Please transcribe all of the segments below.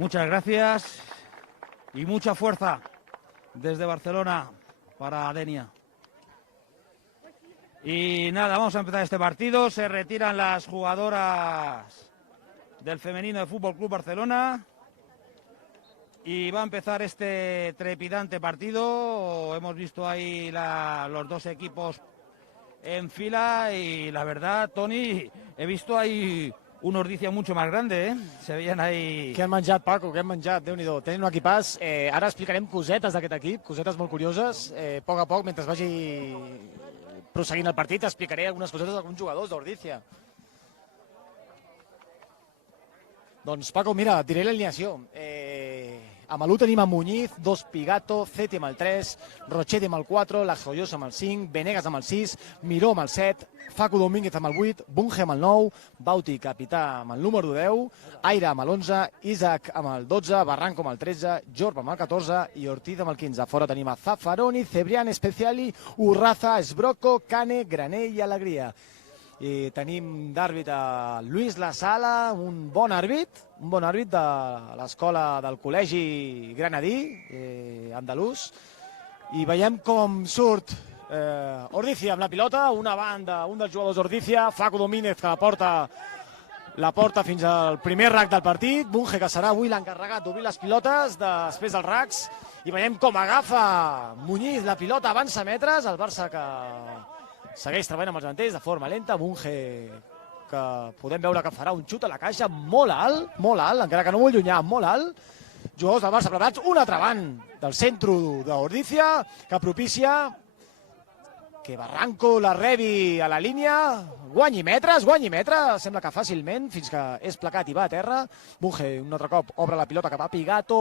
Muchas gracias y mucha fuerza desde Barcelona para Denia. Y nada, vamos a empezar este partido. Se retiran las jugadoras del femenino de Fútbol Club Barcelona y va a empezar este trepidante partido. Hemos visto ahí los dos equipos en fila y la verdad, Toni, he visto ahí un Ordizia mucho más grande, ¿eh? Se veien ahí... Què han menjat, Paco? Què han menjat? Déu-n'hi-do. Tenen un equipàs. Ara explicarem cosetes d'aquest equip, cosetes molt curioses. A poc, mentre vagi prosseguint el partit, explicaré algunes cosetes d'alguns jugadors d'Ordizia. Doncs, Paco, mira, et diré l'alineació. A Malú tenim a Muñiz, Dos Pigato, Zeti amb el 3, Rochedi amb el 4, La Joyosa amb el 5, Venegas amb el 6, Miró amb el 7, Facu Domínguez amb el 8, Bunge amb el 9, Bauti, capità, amb el número 10, Aira amb l'11, Isaac amb el 12, Barranco amb el 13, Jorba amb el 14 i Ortiz amb el 15. Fora tenim a Zaffaroni, Cebrián, Speciali, Urraza, Esbroco, Cane, Graner i Alegria. I tenim d'àrbit a Lluís La Sala, un bon àrbit de l'escola del col·legi granadí, andalús, i veiem com surt Ordizia amb la pilota, una banda, un dels jugadors d'Ordizia, Facu Domínguez, que la porta fins al primer rack del partit, Bunge, que serà avui l'encarregat d'obrir les pilotes després dels racks, i veiem com agafa Muñiz la pilota, avança metres, el Barça que segueix treballant amb els davanters de forma lenta, Bunge, que podem veure que farà un xut a la caixa molt alt, encara que no molt llunyà, molt alt. Jugadors del Barça preparats, un altre banc del centre d'Ordizia, que propicia que Barranco la rebi a la línia, guanyi metres, sembla que fàcilment, fins que és placat i va a terra. Bunge, un altre cop, obre la pilota cap a Pigato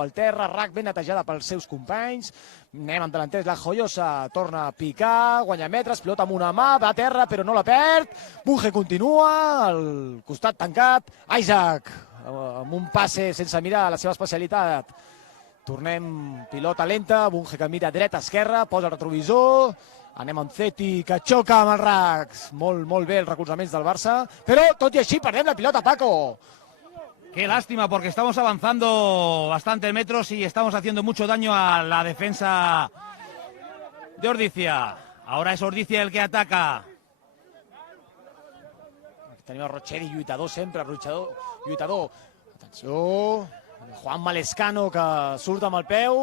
al terra, rack ben netejada pels seus companys. Anem amb delanters, La Joyosa torna a picar, guanya metres, pilota amb una mà, va a terra però no la perd. Bunge continua, al costat tancat, Isaac amb un passe sense mirar la seva especialitat. Tornem, pilota lenta, Bunge que mira dreta-esquerra, posa el retrovisor. Anem amb Zeti, que xoca amb els racks. Molt bé els recolzaments del Barça. Però, tot i així, perdem la pilota, Paco. Qué lástima, porque estamos avanzando bastantes metros y estamos haciendo mucho daño a la defensa de Ordizia. Ahora es Ordizia el que ataca. Tenim el Rochedi, lluitador sempre, lluitador. Atenció... Juan Malescano, que surt amb el peu.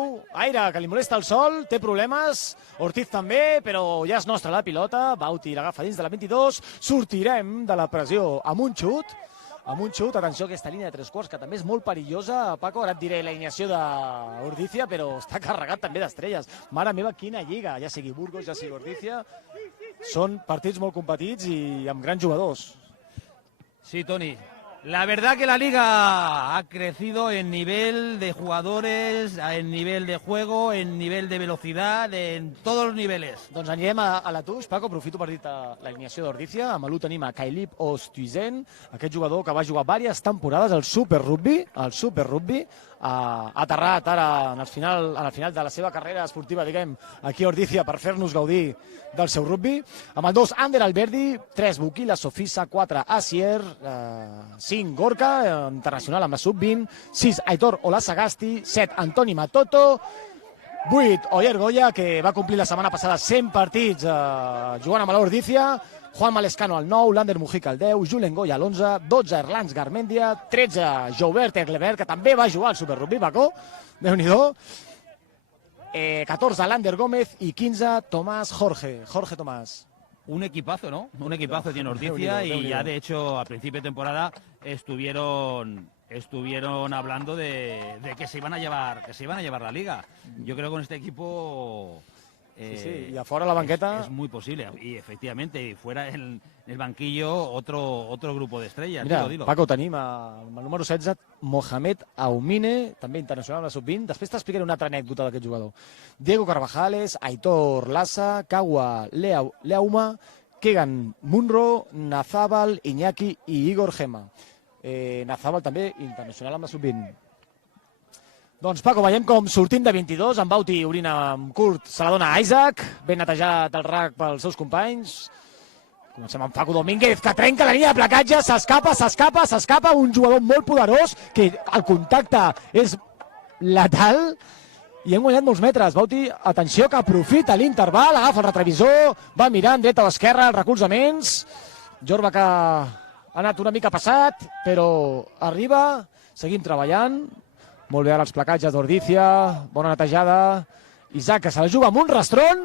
Aire, que li molesta el sol, té problemes. Ortiz també, però ja és nostra la pilota. Bauti l'agafa dins de la 22. Sortirem de la pressió amb un xut. Atenció a aquesta línia de 3 quarts, que també és molt perillosa. Paco, ara et diré l'alineació d'Ordizia, però està carregat també d'estrelles. Mare meva, quina lliga, ja sigui Burgos, ja sigui Ordizia. Són partits molt competits i amb grans jugadors. Sí, Toni. La verdad que la Liga ha crecido en nivel de jugadores, en nivel de juego, en nivel de velocidad, en todos los niveles. Doncs anirem a la Touche, Paco, aprofito per dir-te l'alineació d'Ordizia. A Malú tenim a Kailip Ostuizen, aquest jugador que va jugar diverses temporades al Super Rugby, ha aterrat ara en el final de la seva carrera esportiva, diguem, aquí a Ordizia per fer-nos gaudir del seu rugby. Amb el 2, Ander Alberdi, 3, Bukila Sofisa, 4, Asier, 5, Gorka, internacional amb la sub-20, 6, Aitor Olasagasti, 7, Antoni Matoto, 8, Oyer Goya, que va complir la setmana passada 100 partits jugant amb l'Ordizia, Juan Malescano al 9, Lander Mujica al 10, Julen Goya al 11, 12, Erlans Garmendia, 13, Joubert Eglebert, que també va jugar al Super Rugby, Paco, Déu-n'hi-do, 14, Lander Gómez y 15, Jorge Tomás. Un equipazo, ¿no? Un equipazo tiene Ordizia y ya de hecho a principio de temporada estuvieron hablando de que se iban a llevar la liga. Yo creo que con este equipo sí, y afuera la banqueta es muy posible y efectivamente fuera en el banquillo otro grupo de estrellas. Mira, dilo. Paco, tenim el número 16, Mohamed Aumine, també internacional a la sub-20. Després t'explicaré una altra anècdota d'aquest jugador. Diego Carvajales, Aitor Lassa, Kawa Leauma, Kegan Munro, Nazábal, Iñaki i Igor Gema. Nazábal també internacional amb la sub-20. Doncs, Paco, veiem com sortim de 22, amb Bauti obrint amb curt, se la dona a Isaac, ben netejat el rack pels seus companys. Comencem amb Facu Domínguez, que trenca la línia de placatge, s'escapa, un jugador molt poderós, que el contacte és letal, i hem guanyat molts metres. Bauti, atenció, que aprofita l'interval, agafa el retrovisor, va mirant dreta o esquerra, els recolzaments. Jorba, que ha anat una mica passat, però arriba, seguim treballant. Molt bé ara els placatges d'Ordizia, bona netejada. Isaac, que se la juga amb un rastron.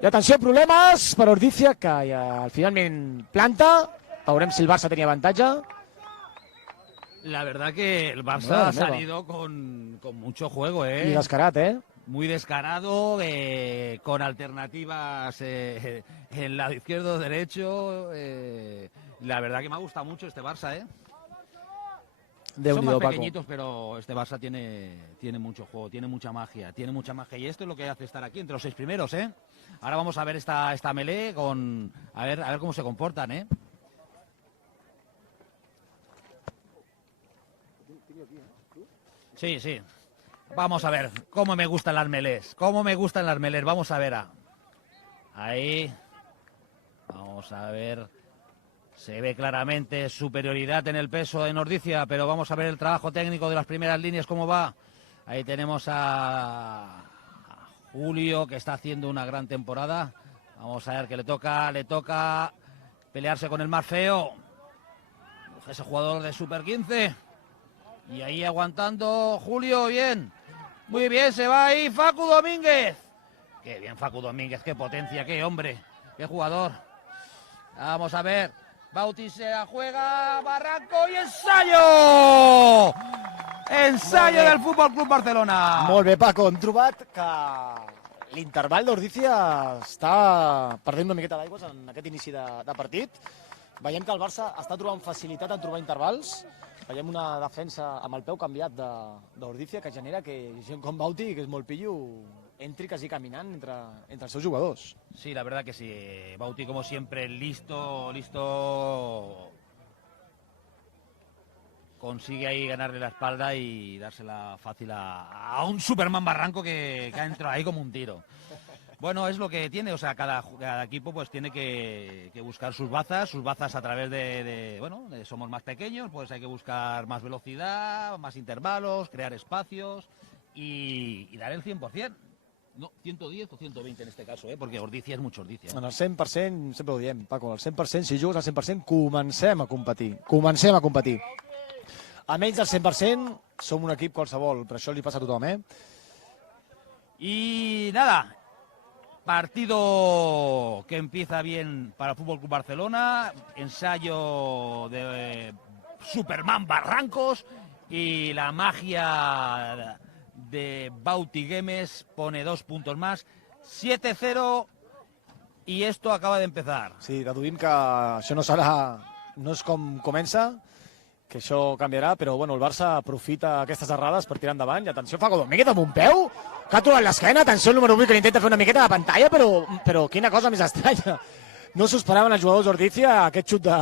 I atenció, problemes per Ordizia, que ja finalment planta. Veurem si el Barça tenia avantatge. La verdad que el Barça ha salido con mucho juego, Y descarat, Muy descarado, con alternativas en el lado izquierdo, derecho. La verdad que me ha gustado mucho este Barça, Son más pequeñitos, pero este Barça tiene mucho juego, tiene mucha magia. Y esto es lo que hace estar aquí entre los 6 primeros, Ahora vamos a ver esta melee a ver cómo se comportan, Sí, sí. Vamos a ver cómo me gustan las melés. Vamos a ver. Ahí. Vamos a ver. Se ve claramente superioridad en el peso de Ordizia, pero vamos a ver el trabajo técnico de las primeras líneas, cómo va. Ahí tenemos a Julio, que está haciendo una gran temporada. Vamos a ver que le toca pelearse con el más feo. Ese jugador de Super 15. Y ahí aguantando Julio, bien. Muy bien, se va ahí Facu Domínguez. Qué bien Facu Domínguez, qué potencia, qué hombre, qué jugador. Vamos a ver. Bauti se la juega, Barranco y ensayo! Ensayo del Fútbol Club Barcelona. Molt bé, Paco, hem trobat que l'interval d'Ordizia està perdent una miqueta d'aigües en aquest inici de partit. Veiem que el Barça està trobant facilitat en trobar intervals. Veiem una defensa amb el peu canviat d'Ordizia que genera que gent com Bauti, que és molt pillo, entri quasi caminant entre els seus jugadors. Sí, la verdad que sí. Bauti, como siempre, listo. Consigue ahí ganarle la espalda y dársela fácil a un Superman Barranco que ha entrado ahí como un tiro. Bueno, es lo que tiene, o sea, cada equipo pues tiene que buscar sus bazas a través somos más pequeños, pues hay que buscar más velocidad, más intervalos, crear espacios y dar el 100%. No, 110 o 120 en este caso, porque Ordizia és mucho Ordizia. En el 100%, sempre ho diem, Paco, el 100%, si jugues al 100%, comencem a competir. A menys del 100%, som un equip qualsevol, però això li passa a tothom, Y nada, partido que empieza bien para el Fútbol Club Barcelona, ensayo de Superman Barrancos y la magia de Bauti Güemes pone 2 puntos más, 7-0 y esto acaba de empezar. Sí, deduïm que això no és com comença, que això canviarà, però bueno, el Barça aprofita aquestes errades per tirar endavant. I atenció, Facu Domínguez amb un peu, que ha trobat l'esquena, atenció el número 8 que intenta fer una miqueta de pantalla, però quina cosa més estranya. No s'ho esperaven els jugadors d'Ordizia, aquest xut de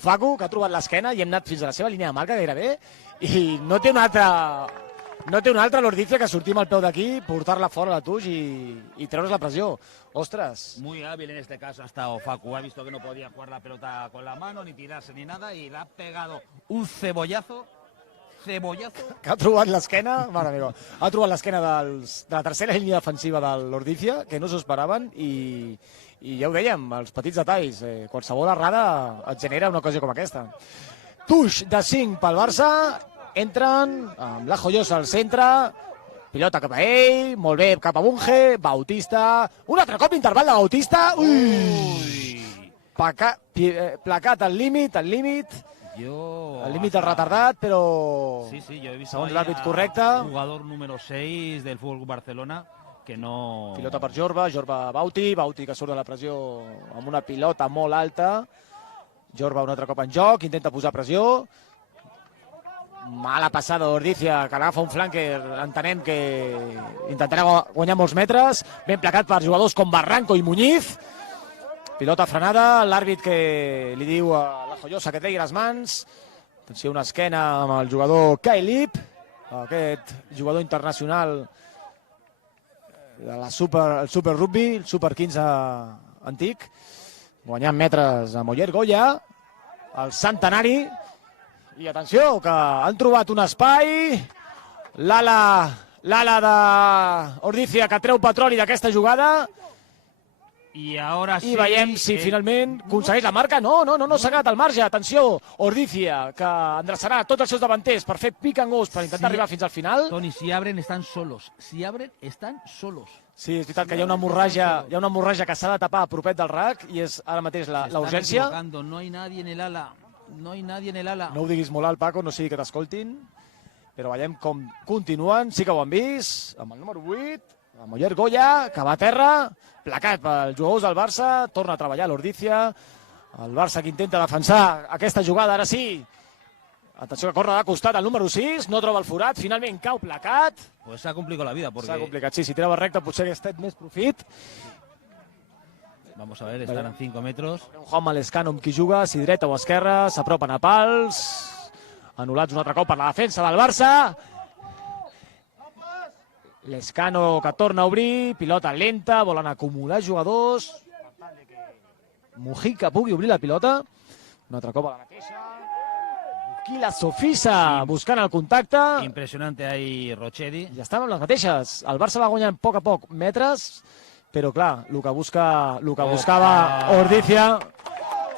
Facu, que ha trobat l'esquena i hem anat fins a la seva línia de marca gairebé, i no té una altra l'Ordizia que sortir amb el peu d'aquí, portar-la fora a la tuix i treure's la pressió. Ostras. Muy hábil en este caso ha estado Facu, ha visto que no podía jugar la pelota con la mano, ni tirarse ni nada, y le ha pegado un cebollazo, que ha trobat l'esquena, mare meva, ha trobat l'esquena de la tercera línia defensiva de l'Ordizia, que no s'ho esperaven, i ja ho dèiem, els petits detalls, qualsevol errada et genera una cosa com aquesta. Tuix de 5 pel Barça, entren amb la Joyosa al centre, pilota cap a ell, molt bé, cap a Bunge, Bautista, un altre cop interval de Bautista, placat al límit, el límit al retardat, però sí, yo he visto segons l'àrbit correcte. Jugador número 6 del Fútbol Barcelona, que no... Pilota per Jorba Bauti que surt de la pressió amb una pilota molt alta, Jorba un altre cop en joc, intenta posar pressió, mala passada d'Ordizia, que agafa un flanker, entenem que intentarà guanyar molts metres, ben placat per jugadors com Barranco i Muñiz, pilota frenada, l'àrbit que li diu a la Joyosa que tregui les mans, atenció, una esquena amb el jugador Kai Lip, aquest jugador internacional de el Super Rugby, el Super 15 antic, guanyant metres a Moller Goya, el centenari, i atenció, que han trobat un espai, l'ala d'Ordizia que treu petroli d'aquesta jugada, i ara sí, i veiem si finalment aconsegueix la marca. No, s'ha quedat al marge. Atenció, Ordizia, que endreçarà tots els seus davanters per fer pick and goes, per intentar arribar fins al final. Toni, si abren, estan solos. Si abren, estan solos. Sí, és veritat que hi ha una hemorràgia que s'ha de tapar a propet del RAC, i és ara mateix la urgència. No hay nadie en el ala. No hay nadie en el ala. No ho diguis molt alt, Paco, no sigui que t'escoltin. Però veiem com continuen, sí que ho han vist, amb el número 8, amb Moller Goya, que va a terra, placat pels jugadors del Barça, torna a treballar l'Ordizia, el Barça que intenta defensar aquesta jugada, ara sí. Atenció que corre de costat el número 6, no troba el forat, finalment cau placat. Pues s'ha complicat la vida. S'ha complicat, sí, si tirava recte potser hagués estat més profit. Vamos a ver, estan en 5 metros. Un Juanma Lescano amb qui juga, si dreta o esquerra, s'apropen a pals, anul·lats un altre cop per la defensa del Barça. Lescano que torna a obrir, pilota lenta, volen acumular jugadors. Mujica pugui obrir la pilota. Un altre cop a la mateixa. Quila Sofisa buscant el contacte. Impressionante ahí Rochedi. Ja estaven les mateixes. El Barça va guanyant a poc metres, però clar, el que buscava Ordizia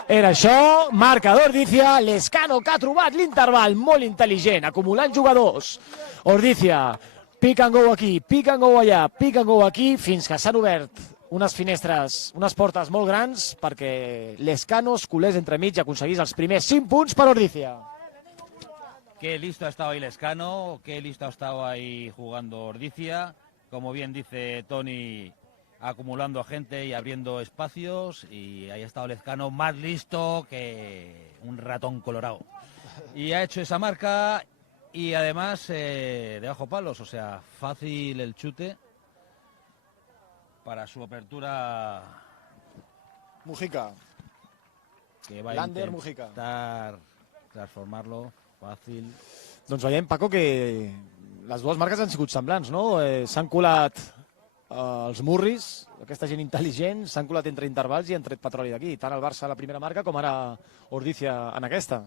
era això. Marca d'Ordizia. Lescano que ha trobat l'interval molt intel·ligent, acumulant jugadors. Ordizia, pick and go aquí, pick and go allà, pick and go aquí, fins que s'han obert unes finestres, unes portes molt grans perquè Lescano es colés entremig i aconseguís els primers 5 punts per Ordizia. Qué listo ha estado ahí Lescano, qué listo ha estado ahí jugando Ordizia. Como bien dice Toni, acumulando a gente y abriendo espacios. Y ahí ha estado Lescano más listo que un ratón colorado. Y ha hecho esa marca y además de bajo palos. O sea, fácil el chute para su apertura. Mujica. Que va Lander, a intentar transformarlo. Fàcil. Doncs veiem, Paco, que les dues marques han sigut semblants, no? S'han colat els murris, aquesta gent intel·ligent, s'han colat entre intervals i han tret petroli d'aquí, tant el Barça a la primera marca com ara Ordizia en aquesta.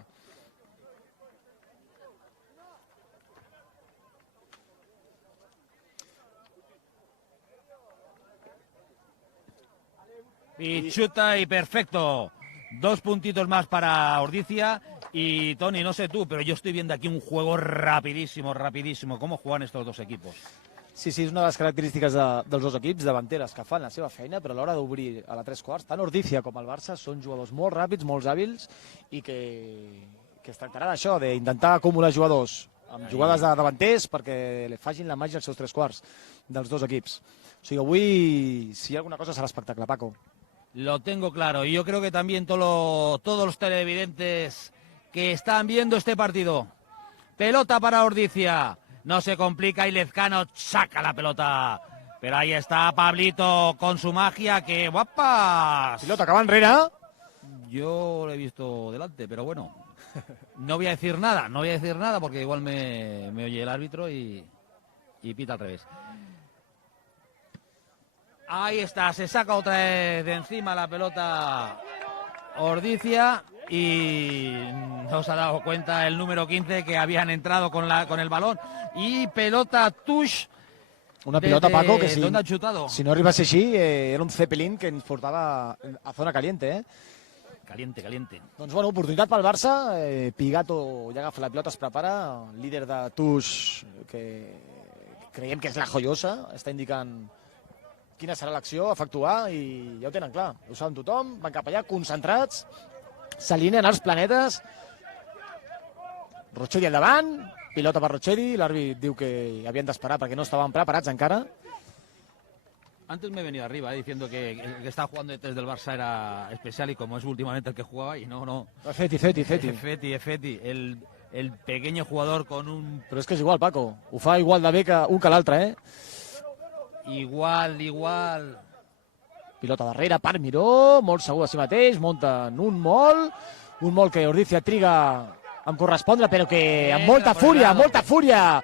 Y chuta y perfecto. 2 puntitos más para Ordizia. Y Toni, no sé tú, pero yo estoy viendo aquí un juego rapidísimo. ¿Cómo juegan estos dos equipos? Sí, és una de les característiques dels dos equips, davanteres que fan la seva feina, però a l'hora d'obrir a la 3/4, tant Ordizia com el Barça són jugadors molt ràpids, molt hàbils, i que es tractarà d'això, d'intentar acumular jugadors amb jugades de davanters perquè li facin la màgia als seus 3/4 dels dos equips. O sigui, avui, si hi ha alguna cosa, serà espectacle, Paco. Lo tengo claro, y yo creo que también todos los televidentes que están viendo este partido. Pelota para Ordizia, no se complica y Lezcano saca la pelota. Pero ahí está Pablito con su magia, que guapas. Pilota que va enrere. Yo lo he visto delante, pero bueno, no voy a decir nada porque igual me oye el árbitro y pita al revés. Ahí está, se saca otra vez de encima la pelota Ordizia y no se ha dado cuenta el número 15 que habían entrado con el balón. Y pelota Tush. Una pilota, Paco, que ¿dónde ha chutado? Si no arribés així, era un Zeppelin que ens portava a zona caliente, Caliente. Doncs, bueno, oportunitat pel Barça. Pigato ja agafa la pilota, es prepara. Líder de Tush, que creiem que és la joiosa, està indicant quina serà l'acció a efectuar i ja ho tenen clar. Ho saben tothom, van cap allà concentrats, s'alineen els planetes. Rochedi al davant, pilota per Rochedi, l'àrbit diu que havien d'esperar perquè no estaven preparats encara. Antes me he venido arriba diciendo que el que estaba jugando detrás del Barça era especial y como es últimamente el que jugaba y no. Feti. Feti, el pequeño jugador con un... Però és que és igual, Paco, ho fa igual de bé que un que l'altre, Igual. Pilota darrere per Miró, molt segur de si mateix, munten un molt que Ordizia triga en correspondre, però que amb molta fúria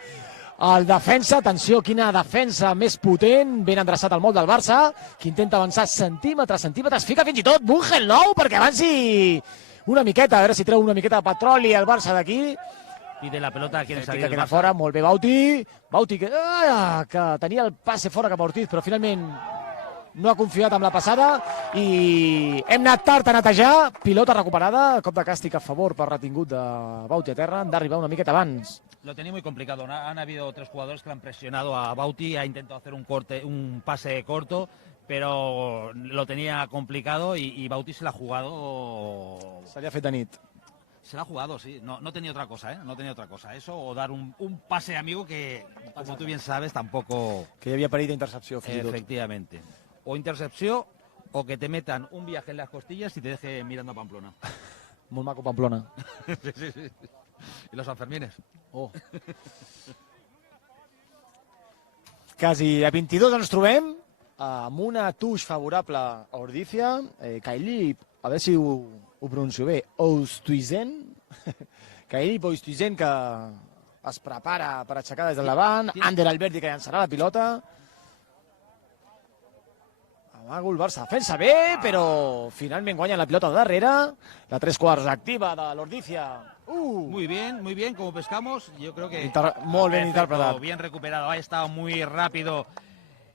El defensa, atenció, quina defensa més potent, ben endreçat al molt del Barça, que intenta avançar centímetres, fica fins i tot Bunge el nou perquè avanci una miqueta, a veure si treu una miqueta de petroli al Barça d'aquí. Pide la pelota, quiere salir el Queda Barça. fora, molt bé Bauti que tenia el passe fora cap a Ortiz, però finalment no ha confiat amb la passada i hem anat tard a netejar, pilota recuperada, cop de càstig a favor per retingut de Bauti a terra, han d'arribar una miqueta abans. Lo tenía muy complicado. Han habido 3 jugadores que le han presionado a Bauti, ha intentado hacer un pase corto, pero lo tenía complicado y Bauti se la ha jugado. Se li ha fet de nit. Se la ha jugado, sí. No tenía otra cosa, ¿eh? No tenía otra cosa. Eso o dar un pase amigo que, como tú bien sabes, tampoco... Que hi havia perill d'intercepció, fins i tot. Efectivamente. O intercepción o que te metan un viaje en las costillas y te deje mirando a Pamplona. Molt maco Pamplona. Sí. I los Sanfermines. Oh. Quasi a 22 ens trobem amb una touche favorable a Ordizia. Kailip, a veure si ho pronuncio bé, Ostuizen. Kailip Ostuizen, que es prepara per aixecar des del davant. Ander Alberdi, que llançarà la pilota. Amago el Barça, defensa bé, però finalment guanya la pilota de darrere. La 3/4 activa de l'Ordizia. Muy bien, como pescamos, yo creo que... Molt ben interpretat. Bien recuperado, ha estado muy rápido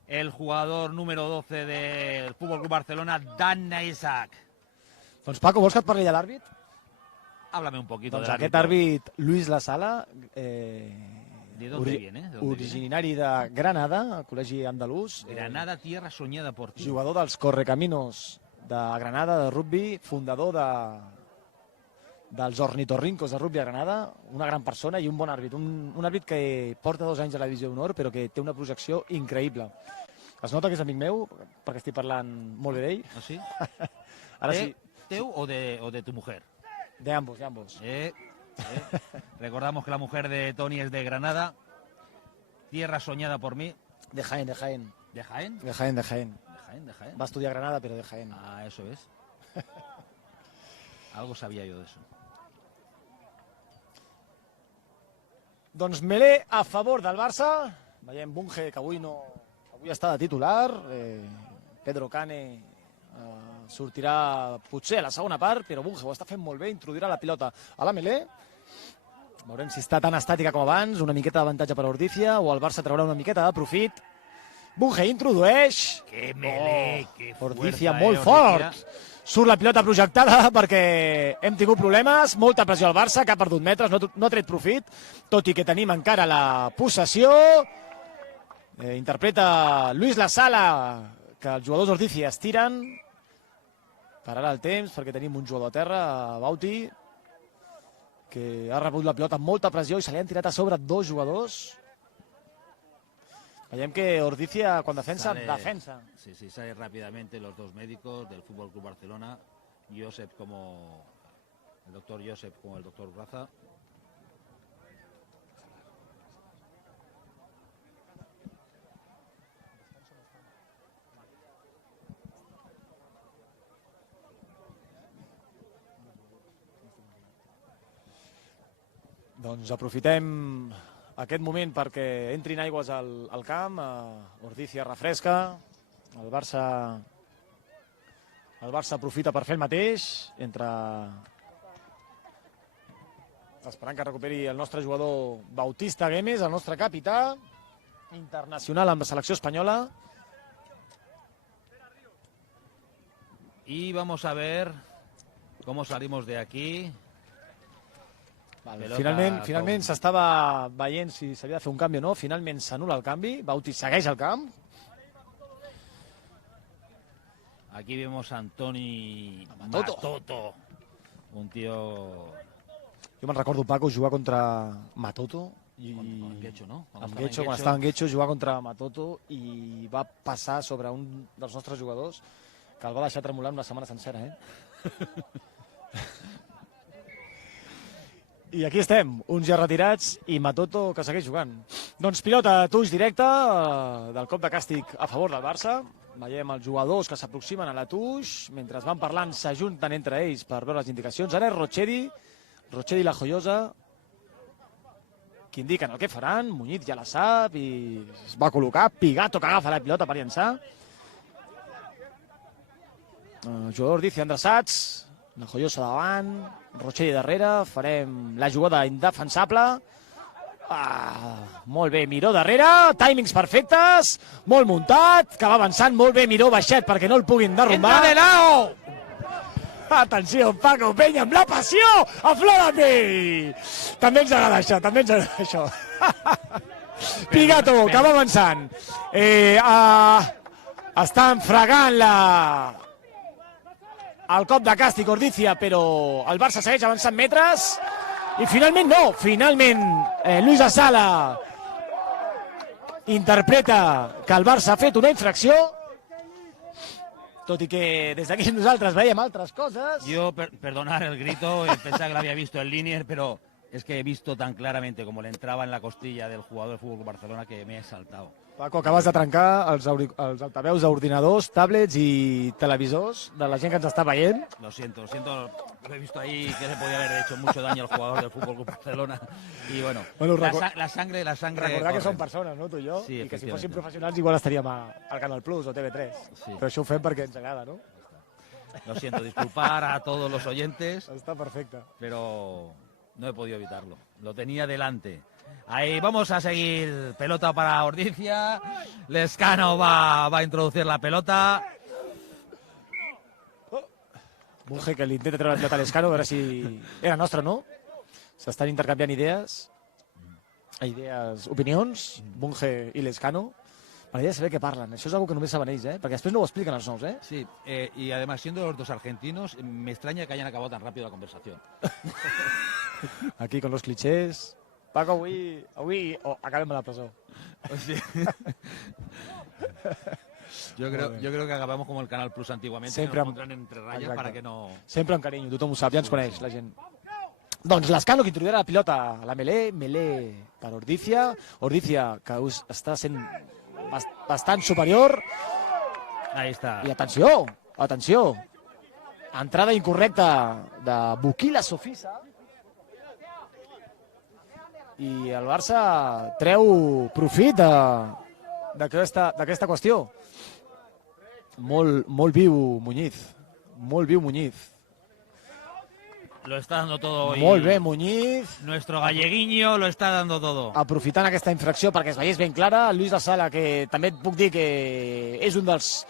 el jugador número 12 del Fútbol Club Barcelona, Dan Isaac. Doncs Paco, vols que et parli de l'àrbit? Háblame un poquito Doncs del aquest árbitro. àrbit, Luis La Sala, ¿De dónde viene? ¿De dónde originari de Granada, col·legi andalús. Granada, tierra soñada por ti. Jugador dels Correcaminos de Granada, de rugby, fundador dels Ornitorrincos de rugby a Granada, una gran persona i un bon àrbit. Un àrbit que porta 2 anys a la divisió d'honor, però que té una projecció increïble. Es nota que és amic meu, perquè estic parlant molt bé d'ell. ¿Ah, sí? Ara sí, ¿Teu o de tu mujer? de ambos, de ambos. Recordamos que la mujer de Tony es de Granada, tierra soñada por mí. De Jaén, de Jaén. ¿De Jaén? De Jaén, de Jaén. De Jaén. Va estudiar a Granada, però de Jaén. Ah, eso es. Algo sabía yo de eso. Doncs Melé a favor del Barça. Veiem Bunge, que avui està de titular. Pedro Cane sortirà potser a la segona part, però Bunge ho està fent molt bé, introduirà la pilota a la Melé. Veurem si està tan estàtica com abans, una miqueta d'avantatge per a Ordizia, o el Barça traurà una miqueta de profit. Bunge introdueix. Que Melé, que Ordizia fuerza, molt Ordizia. fort. Surt la pilota projectada perquè hem tingut problemes, molta pressió al Barça, que ha perdut metres, no ha tret profit, tot i que tenim encara la possessió. Interpreta Luis La Sala, que els jugadors d'Ordizia es tiren. Pararà el temps perquè tenim un jugador a terra, Bauti, que ha rebut la pilota amb molta pressió i se li han tirat a sobre 2 jugadors. Veiem que Ordizia, quan defensa, defensa. Sí, sale rápidamente los 2 médicos del Fútbol Club Barcelona, Josep como el doctor Josep como el doctor Braza. Doncs aprofitem aquest moment perquè entrin aigües al camp, Ordizia refresca, el Barça aprofita per fer el mateix, esperant que recuperi el nostre jugador Bautista Guemes, el nostre capità, internacional amb la selecció espanyola. Y vamos a ver cómo salimos de aquí. Finalment s'estava veient si s'havia de fer un canvi o no, finalment s'anul·la el canvi, Bauti segueix al camp. Aquí vemos a Antoni Matoto. Un tío... Jo me'n recordo, Paco, jugar contra Matoto. Amb Guecho, no? Amb Guecho, quan estava en Guecho, jugar contra Matoto i va passar sobre un dels nostres jugadors que el va deixar tremolant una setmana sencera, I aquí estem, uns ja retirats i Matoto que segueix jugant. Doncs pilota a touch directe del cop de càstig a favor del Barça. Veiem els jugadors que s'aproximen a la touch, mentre van parlant s'ajunten entre ells per veure les indicacions. Ara és Rochedi La Joiosa, que indiquen el que faran. Muñiz ja la sap i es va col·locar. Pigato que agafa la pilota per llançar. Jugadors d'Ordicia endreçats. La Joyosa davant. Rochedi darrere. Farem la jugada indefensable. Molt bé, Miró darrere. Timings perfectes. Molt muntat. Que va avançant molt bé Miró baixet perquè no el puguin derrumbar. ¡Entra de lado! Atenció, Paco Peña amb la passió a flor de pell. També ens agrada això, també ens agrada això. Pigato, que va avançant. Estan fregant el cop de càstig Ordicia, però el Barça segueix avançant metres. I finalment no, finalment Luis Sala interpreta que el Barça ha fet una infracció. Tot i que des d'aquí nosaltres veiem altres coses. Yo, perdonar el grito, pensaba que lo había visto en línea, pero es que he visto tan claramente como le entraba en la costilla del jugador del Fútbol Barcelona que me he saltado. Paco, acabes de trencar els altaveus d'ordinadors, tablets i televisors de la gent que ens està veient. Lo siento, lo he visto ahí que le podía haber hecho mucho daño al jugador del Fútbol Barcelona. Y bueno, la sangre Recordar corre. que som persones, no, tu i jo? Sí, i que si fóssim professionals igual estaríem al Canal Plus o TV3. Sí. Però això ho fem perquè ens agrada, no? Lo siento, disculpar a todos los oyentes, Està perfecte. pero no he podido evitarlo. Lo tenía delante. Ahí vamos a seguir, pelota para Ordicia. Lescano va a introducir la pelota. Bunge que li intenta treure la pilota a l'Escano, a veure si era nostre, no? S'estan intercanviant idees, opinions, Bunge i l'Escano. M'agradaria saber què parlen. Això és una cosa que només saben ells, perquè després no ho expliquen els nous, Sí, y además siendo los dos argentinos, me extraña que hayan acabado tan rápido la conversación. Aquí con los clichés. Paco, avui acabem a la presó. Sí. Yo creo que acabamos como el Canal Plus antiguamente, Sempre que nos pondrán entre rayas. Exacte. Para que no... Sempre amb carinyo, tothom ho sap, ja ens coneix la gent. Doncs l'Escano que introduirà la pilota a la Melé per Ordicia. Ordicia que està sent bastant superior. Ahí está. I atenció. Entrada incorrecta de Bukila Sofisa. I el Barça treu profit d'aquesta qüestió. Molt viu Muñiz. Lo está dando todo hoy. Molt bé, Muñiz. Nuestro galleguinho lo está dando todo. Aprofitant aquesta infracció perquè es veiés ben clara, Luis de Sala, que també et puc dir que és un dels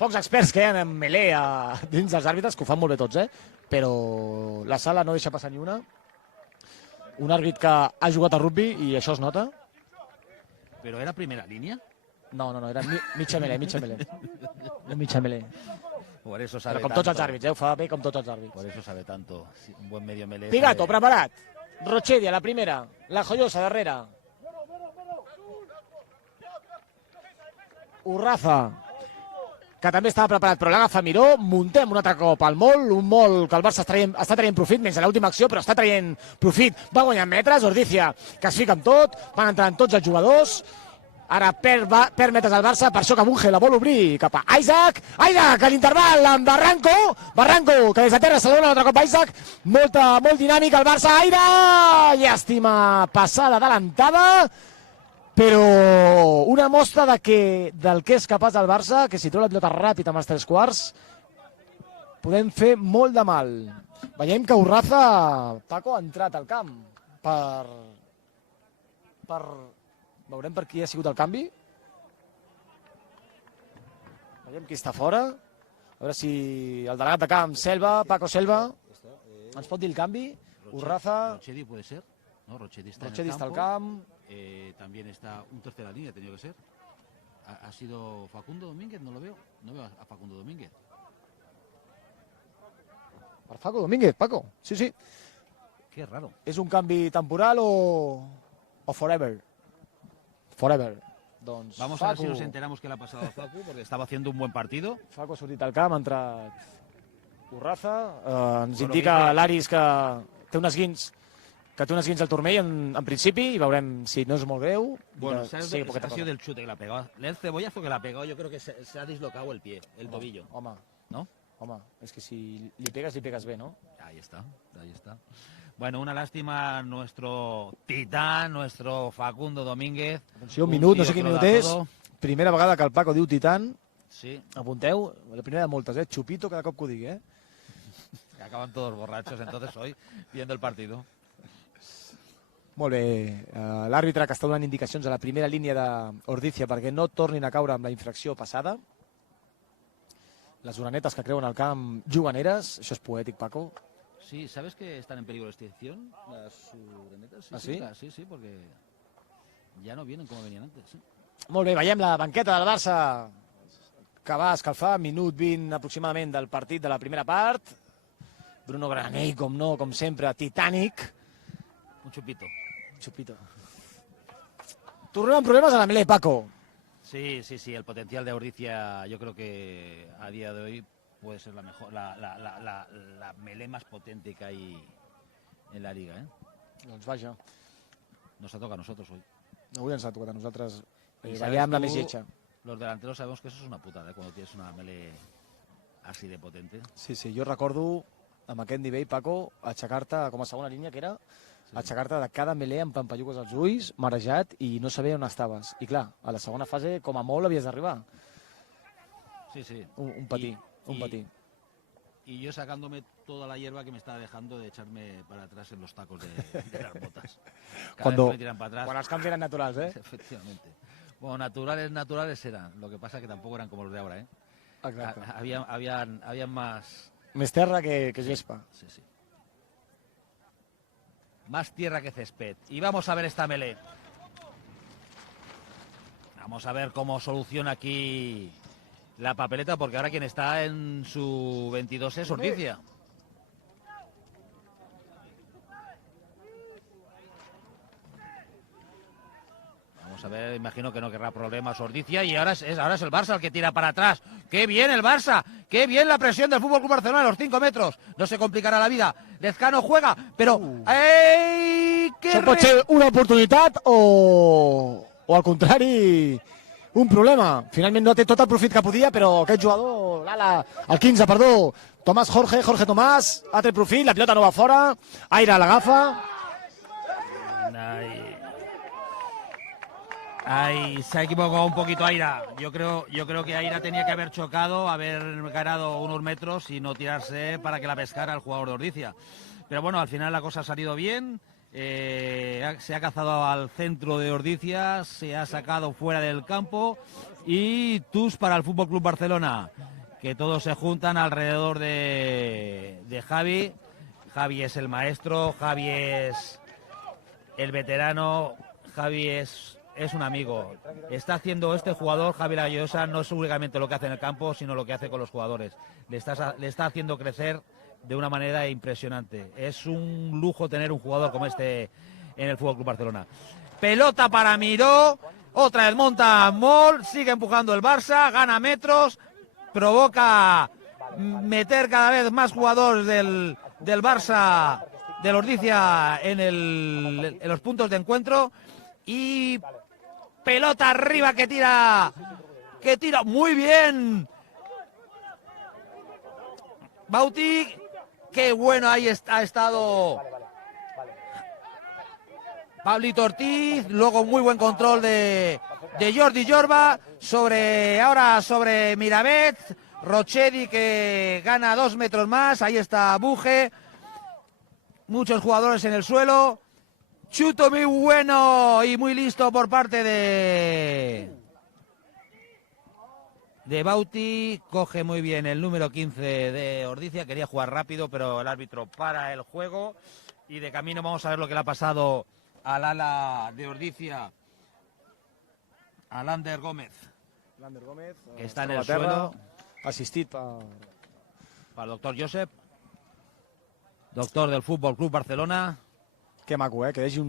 pocs experts que hi ha en melé dins dels àrbitres, que ho fan molt bé tots, però la Sala no deixa passar ni una. Un àrbit que ha jugat a rugby i això es nota. ¿Pero era primera línea? No, era mitja melé. Mitja melé. Por eso sabe Però com tanto. tots els àrbits, ho fa bé com tots els àrbits. Por eso sabe tanto. Sí, un buen medio melé. Pigato, preparat. Rochedi a la primera. La Joyosa darrere. Urraza, que també estava preparat, però l'agafa Miró. Muntem un altre cop al molt, un molt que el Barça està traient profit, menys a l'última acció, però està traient profit. Va guanyant metres, Ordicia, que es fica amb tot, van entrant tots els jugadors. Ara perd metres al Barça, per això que Bunge la vol obrir cap a Isaac. Isaac, a l'interval amb Barranco, que des de terra se dona un altre cop a Isaac. Molt dinàmic el Barça. Aire! Llàstima, passada adelantada. Però una mostra del que és capaç el Barça, que si treu la pilota ràpid amb els 3/4, podem fer molt de mal. Veiem que Urraza, Paco, ha entrat al camp Veurem per qui ha sigut el canvi. Veiem qui està fora. A veure si el delegat de camp, Paco Selva, ens pot dir el canvi. Urraza. Rochedi puede ser. No, Rochedi está está al camp. También está un tercera línea, ha tenido que ser. ¿Ha sido Facundo Domínguez? No lo veo. No veo a Facundo Domínguez. Per Facu Domínguez, Paco. Sí. Qué raro. És un canvi temporal o forever? Forever. Doncs vamos a ver si nos enteramos qué le ha pasado a Facu, porque estaba haciendo un buen partido. Facu ha sortit al camp, ha entrat Urraza. Ens indica l'Aris que té un esguins al turmell en principi, i veurem si no és molt greu. Bueno, ha sido del chute que la ha pegado. El cebollazo que la ha pegado, yo creo que se ha dislocado el pie, el tobillo. Home, ¿no? Home, és que si li pegues bé, no? Ahí está. Bueno, una lástima, nuestro titán, nuestro Facundo Domínguez. Atenció, un minut, no sé quin minut és. Primera vegada que el Paco diu titán. Sí. Apunteu, la primera de moltes, Chupito, cada cop que ho digui, Acaban todos borrachos, entonces hoy, viendo el partido. Molt bé, l'àrbitre que està donant indicacions a la primera línia d'Ordizia perquè no tornin a caure amb la infracció passada. Les uranetes que creuen al camp juganeres, això és poètic, Paco. Sí, ¿sabes que están en peligro de extinción las uranetas? Sí, ¿Ah, sí? Sí, sí, porque ya no vienen como venían antes. ¿Sí? Molt bé, veiem la banqueta del Barça que va escalfar, minut 20 aproximadament del partit de la primera part. Bruno Granell, com no, com sempre, titànic. Un chupito. Chupito. Tornem amb problemes a la melé, Paco. Sí, sí, sí, el potencial de Ordizia yo creo que a día de hoy puede ser la mejor, la melé más potente que hay en la liga, ¿eh? Doncs vaja. Nos ha tocado a nosotros hoy. Avui ens ha tocat a nosaltres Y ballar amb la tú, més lletja. Los delanteros sabemos que eso es una putada, ¿eh? Cuando tienes una melé así de potente. Sí, sí, jo recordo amb aquest nivell, Paco, aixecar-te com a segona línia, que era aixecar-te de cada melé amb pampallugues als ulls, marejat, i no saber on estaves. I clar, a la segona fase, com a molt, havies d'arribar. Sí, sí. Un patí, un patí. Y yo sacándome toda la hierba que me estaba dejando de echarme para atrás en los tacos de las botas. Cada vez me tiran para atrás. Quan els camps eren naturals, Efectivamente. Bueno, naturales eran. Lo que pasa es que tampoco eran como los de ahora, ¿eh? Exacte. Habían más... Més terra que gespa. Sí, sí. Más tierra que césped. Y vamos a ver esta melé. Vamos a ver cómo soluciona aquí la papeleta, porque ahora quien está en su 22 es Ordizia. Vamos a ver, imagino que no querrá problemas Ordizia, y ahora es el Barça el que tira para atrás. ¡Qué bien el Barça! ¡Qué bien la presión del Fútbol Club Barcelona a los 5 metros! No se complicará la vida. Lezcano juega, pero... ¡Ey! Això pot ser una oportunitat o al contrari, un problema. Finalment no té tot el profit que podia, però aquest jugador, el 15, perdó, Jorge Tomàs, ha tret profit, la pilota no va fora, Aira l'agafa. Ay, se ha equivocado un poquito Aira. Yo creo que Aira tenía que haber chocado, haber ganado unos metros y no tirarse para que la pescara el jugador de Ordizia. Pero bueno, al final la cosa ha salido bien. Se ha cazado al centro de Ordizia, se ha sacado fuera del campo y tus para el Fútbol Club Barcelona, que todos se juntan alrededor de Javi. Javi es el maestro, Javi es el veterano, Javi es un amigo. Está haciendo este jugador, Javi Lagallosa, no es únicamente lo que hace en el campo, sino lo que hace con los jugadores. Le está haciendo crecer de una manera impresionante. Es un lujo tener un jugador como este en el Fútbol Club Barcelona. Pelota para Miró, otra vez monta Moll, sigue empujando el Barça, gana metros, provoca meter cada vez más jugadores del Barça, del Ordizia en los puntos de encuentro, y pelota arriba que tira muy bien Bauti. Qué bueno ahí ha estado Pablito Ortiz. Luego muy buen control de Jordi Jorba sobre Miravet. Rochedi, que gana 2 metros más. Ahí está Buje. Muchos jugadores en el suelo. Chuto muy bueno y muy listo por parte de Bauti. Coge muy bien el número 15 de Ordizia. Quería jugar rápido, pero el árbitro para el juego. Y de camino vamos a ver lo que le ha pasado al ala de Ordizia, a Lander Gómez, que está en el suelo. Assistit para el doctor Josep, doctor del Fútbol Club Barcelona. Que maco, que hi hagi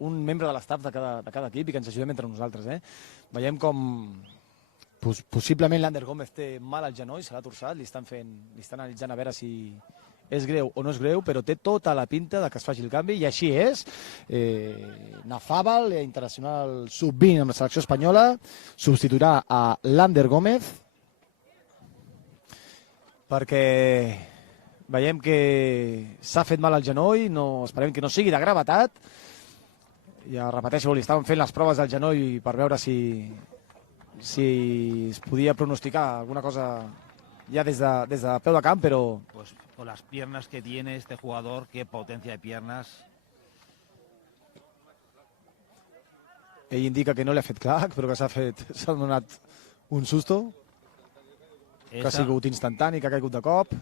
un membre de l'estaf de cada equip i que ens ajudem entre nosaltres. Veiem com possiblement l'Ander Gómez té mal al genoll, se l'ha torçat, li estan analitzant a veure si és greu o no és greu, però té tota la pinta de que es faci el canvi, i així és. Nafabal, internacional sub-20 amb la selecció espanyola, substituirà a l'Ander Gómez perquè Veiem que s'ha fet mal al genoll, esperem que no sigui de gravetat. Ja repeteixo, li estaven fent les proves del genoll per veure si es podia pronosticar alguna cosa ya desde peu de camp, pero... Pues con las piernas que tiene este jugador, qué potencia de piernas. Ell indica que no li ha fet clac, però que s'ha donat un susto, que ha sigut instantani, que ha caigut de cop.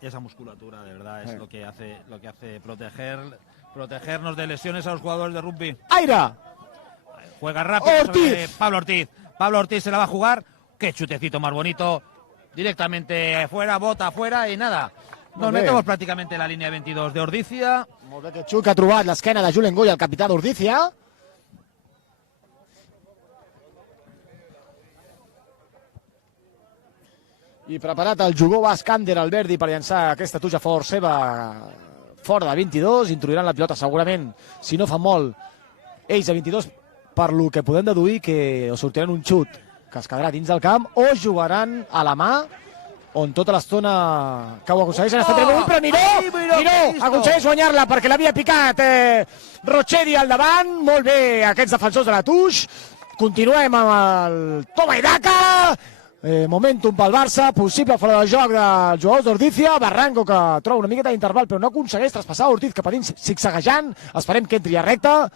Esa musculatura, de verdad, es lo que hace protegernos de lesiones a los jugadores de rugby. ¡Aira! Juega rápido. Ortiz. Pablo Ortiz. Pablo Ortiz se la va a jugar. Qué chutecito más bonito. Directamente fuera, bota fuera y nada. Nos metemos prácticamente en la línea 22 de Ordizia. Molt bé, que Xuc ha trobat l'esquena de Julen Goya, el capità d'Ordizia. I preparat el jugó basc Ander Alberdi per llançar aquesta tuja fort seva fora de 22. Introduiran la pilota segurament, si no fa molt, ells a 22, per lo que podem deduir que o sortiran un xut que es quedarà dins del camp o jugaran a la mà, on tota l'estona que ho aconsegueixen està treballant, però Miró aconsegueix guanyar-la perquè l'havia picat Rochedi al davant. Molt bé aquests defensors de la Tuix. Continuem amb el toma i daca. Momentum pel Barça, possible fora del joc dels jugadors d'Ordizia. Barranco que troba una miqueta d'interval però no aconsegueix traspassar Ortiz cap a dins zigzaguejant. Esperem que entri a recta.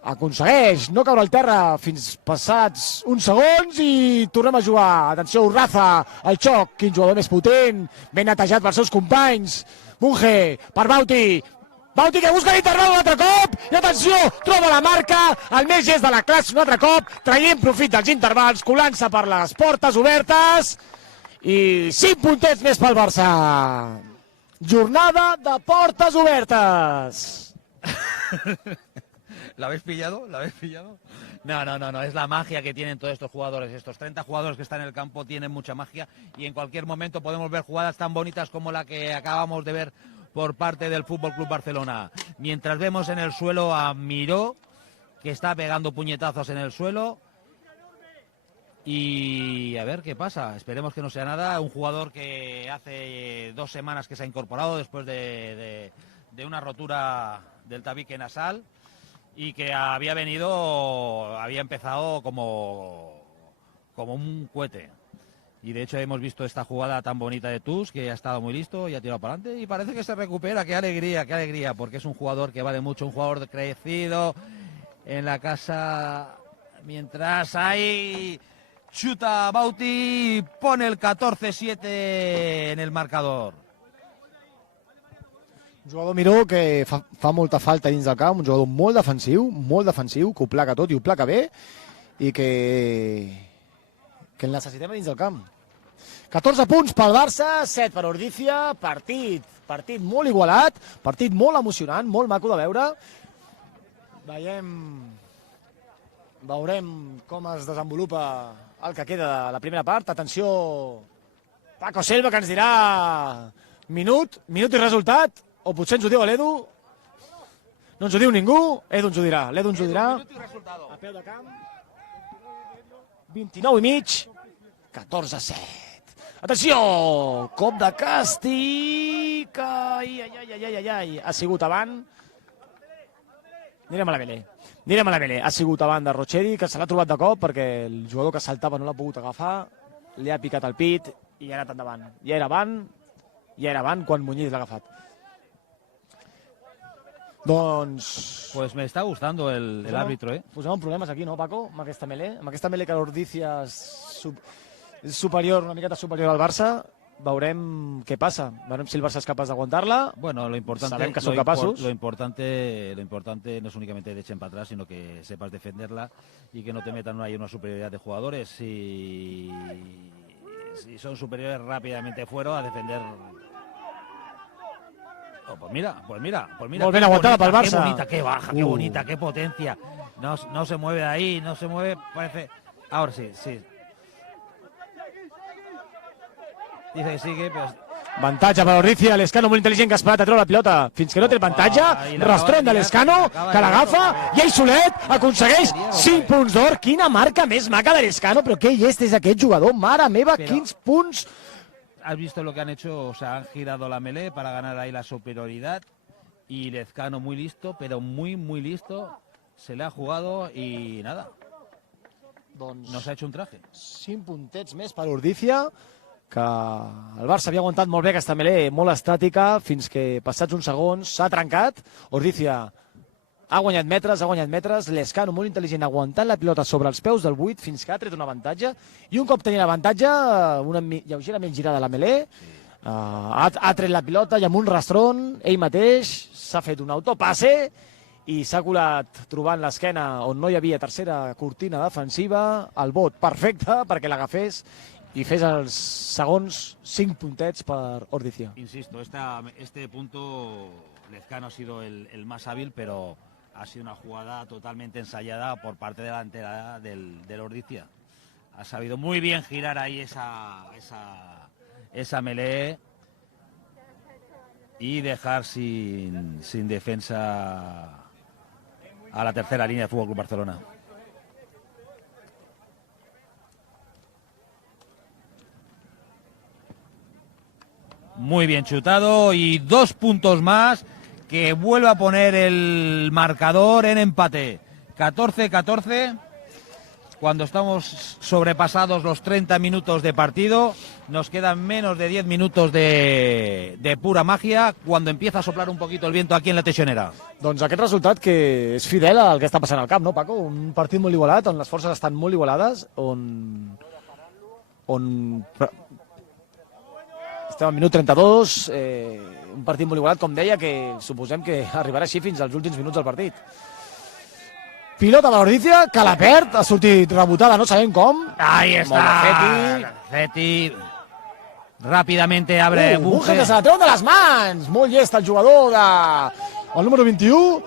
Aconsegueix no caure al terra fins passats uns segons i tornem a jugar. Atenció, Urraza, el xoc, quin jugador més potent, ben netejat pels seus companys. Bunge per Bauti. Bauti que busca l'interval un altre cop i atenció, troba la marca, el més gest de la classe un altre cop, traient profit dels intervals, colant-se per les portes obertes i 5 puntets més pel Barça. Jornada de portes obertes. ¿La habéis pillado? ¿La habéis pillado? No, es la magia que tienen todos estos jugadores. Estos 30 jugadores que están en el campo tienen mucha magia y en cualquier momento podemos ver jugadas tan bonitas como la que acabamos de ver por parte del Fútbol Club Barcelona. Mientras vemos en el suelo a Miró, que está pegando puñetazos en el suelo. Y a ver qué pasa. Esperemos que no sea nada. Un jugador que hace 2 semanas que se ha incorporado después de una rotura del tabique nasal. Y que había empezado como un cohete. Y de hecho hemos visto esta jugada tan bonita de Tus, que ha estado muy listo y ha tirado para adelante. Y parece que se recupera. Qué alegría, porque es un jugador que vale mucho, un jugador crecido en la casa. Mientras hay chuta Bauti, pone el 14-7 en el marcador. Un jugador Miró que fa molta falta dins del camp, un jugador molt defensiu, que ho placa tot i ho placa bé i que el necessitem dins del camp. 14 punts pel Barça, 7 per Ordizia, partit molt igualat, partit molt emocionant, molt maco de veure. Veurem com es desenvolupa el que queda de la primera part. Atenció, Paco Selva, que ens dirà minut i resultat. O potser ens ho diu l'Edu. No ens ho diu ningú. Edu ens ho dirà. L'Edu ens ho dirà. A peu de camp. 29,5. 14-7. Atenció! Cop de càstig. Ai. Ha sigut avant. Anirem a la Belé. Ha sigut avant de Rochedi, que se l'ha trobat de cop perquè el jugador que saltava no l'ha pogut agafar. Li ha picat el pit i ha anat endavant. Ja era avant quan Muñiz l'ha agafat. Doncs... Pues me está gustando el árbitro, Posem problemes aquí, no, Paco? Amb aquesta melé que l'Ordizia és superior, una miqueta superior al Barça. Veurem què passa. Veurem si el Barça és capaç d'aguantar-la. Bueno, lo importante, sabem que són capaços. Lo importante no es únicamente de echen para atrás, sino que sepas defenderla y que no te metan ahí una superioridad de jugadores. Si son superiores rápidamente fuera a defender. Oh, pues mira. Molt ben aguantada pel Barça. Qué bonita, qué baja, qué bonita, qué potencia. No se mueve de ahí, no se mueve, parece... Ahora sí. Dice que sigue, pero... Avantatge per Ordizia, l'Escano molt intel·ligent que ha esperat a treure la pilota fins que no té el avantatge, rastron de l'Escano que l'agafa i ell solet aconsegueix 5 punts d'or. Quina marca més maca de l'Escano, però què llest és aquest jugador, mare meva, quins punts has visto lo que han hecho, o sea, han girado la melee para ganar ahí la superioridad y Lezcano muy listo, pero muy listo, se le ha jugado y nada, nos ha hecho un traje. 5 puntets més per Ordícia, que el Barça havia aguantat molt bé aquesta melee, molt estàtica, fins que passats uns segons s'ha trencat. Ordícia ha guanyat metres, Lezcano molt intel·ligent aguantant la pilota sobre els peus del 8 fins que ha tret un avantatge, i un cop tenia l'avantatge, una lleugerament girada la melee, ha tret la pilota i amb un rastron ell mateix s'ha fet un autopasse i s'ha colat trobant l'esquena on no hi havia tercera cortina defensiva, el bot perfecte perquè l'agafés y fes els segons 5 puntets per Ordícia. Insisto, este punto Lezcano ha sido el más hábil, pero ha sido una jugada totalmente ensayada por parte delantera del Ordícia. Ha sabido muy bien girar ahí esa melee y dejar sin defensa a la tercera línea de FC Barcelona. Muy bien chutado y 2 puntos más que vuelve a poner el marcador en empate. 14-14. Cuando estamos sobrepasados los 30 minutos de partido, nos quedan menos de 10 minutos de pura magia cuando empieza a soplar un poquito el viento aquí en la Teixonera. Doncs aquest resultat que és fidel al que està passant al camp, no, Paco? Un partit molt igualat, on les forces estan molt igualades, on estem al minut 32, un partit molt igualat, com deia, que suposem que arribarà així fins als últims minuts del partit. Pilota de l'Ordícia, que la perd, ha sortit rebotada, no sabem com. Ahí está, Zeti. Rápidamente abre Bunge, que se la treuen de les mans. Molt llest el jugador el número 21.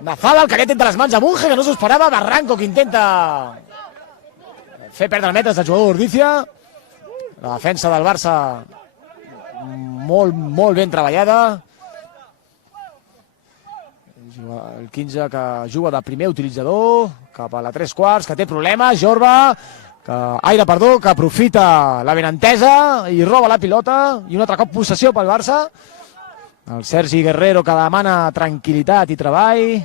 Nazada, el caret entre les mans a Bunge, que no s'ho esperava. Barranco, que intenta fer perdre metres al jugador d'Ordícia. La defensa del Barça molt ben treballada. El 15 que juga de primer utilitzador cap a la 3/4, que té problemes. Jorba, que aprofita la benentesa i roba la pilota, i un altre cop possessió pel Barça. El Sergi Guerrero, que demana tranquil·litat i treball,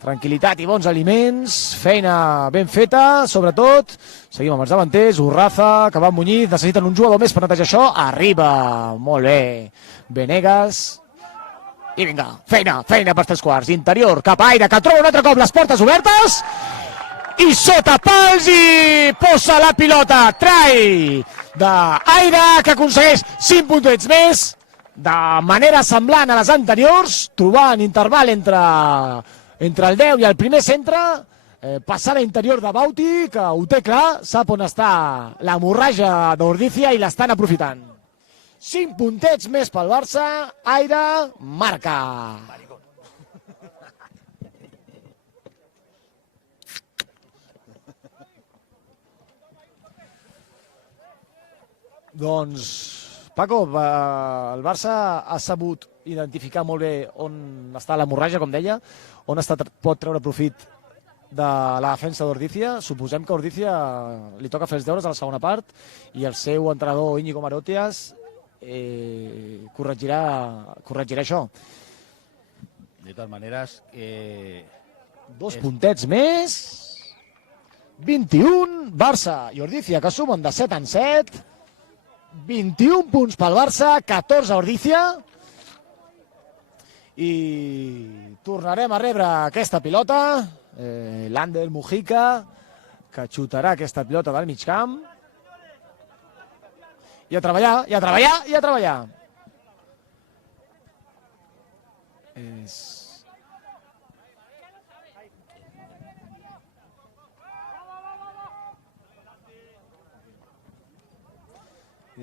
tranquil·litat i bons aliments, feina ben feta, sobretot. Seguim amb els davanters, Urraza, que va amb Muñiz, necessiten un jugador més per netejar això. Arriba, molt bé, Venegas. I vinga, feina per 3/4. Interior, cap a Aire, que troba un altre cop les portes obertes. I sota pals i posa la pilota. Try d'Aire, que aconsegueix 5 puntets més. De manera semblant a les anteriors, trobant interval entre el 10 i el primer centre. Passada interior de Bauti, que ho té clar, sap on està l'hemorràgia d'Ordícia i l'estan aprofitant. 5 puntets més pel Barça, Aire, marca. Doncs, Paco, el Barça ha sabut identificar molt bé on està l'hemorràgia, com deia, on pot treure profit de la defensa d'Ordícia. Suposem que a Ordícia li toca fer els deures a la segona part i el seu entrenador Íñigo Marotias corregirà això. De todas maneras, 2 puntets més, 21, Barça i Ordícia, que sumen de 7 en 7, 21 punts pel Barça, 14 Ordícia, i tornarem a rebre aquesta pilota, l'Ander Mujica, que xutarà aquesta pilota del mig camp. I a treballar.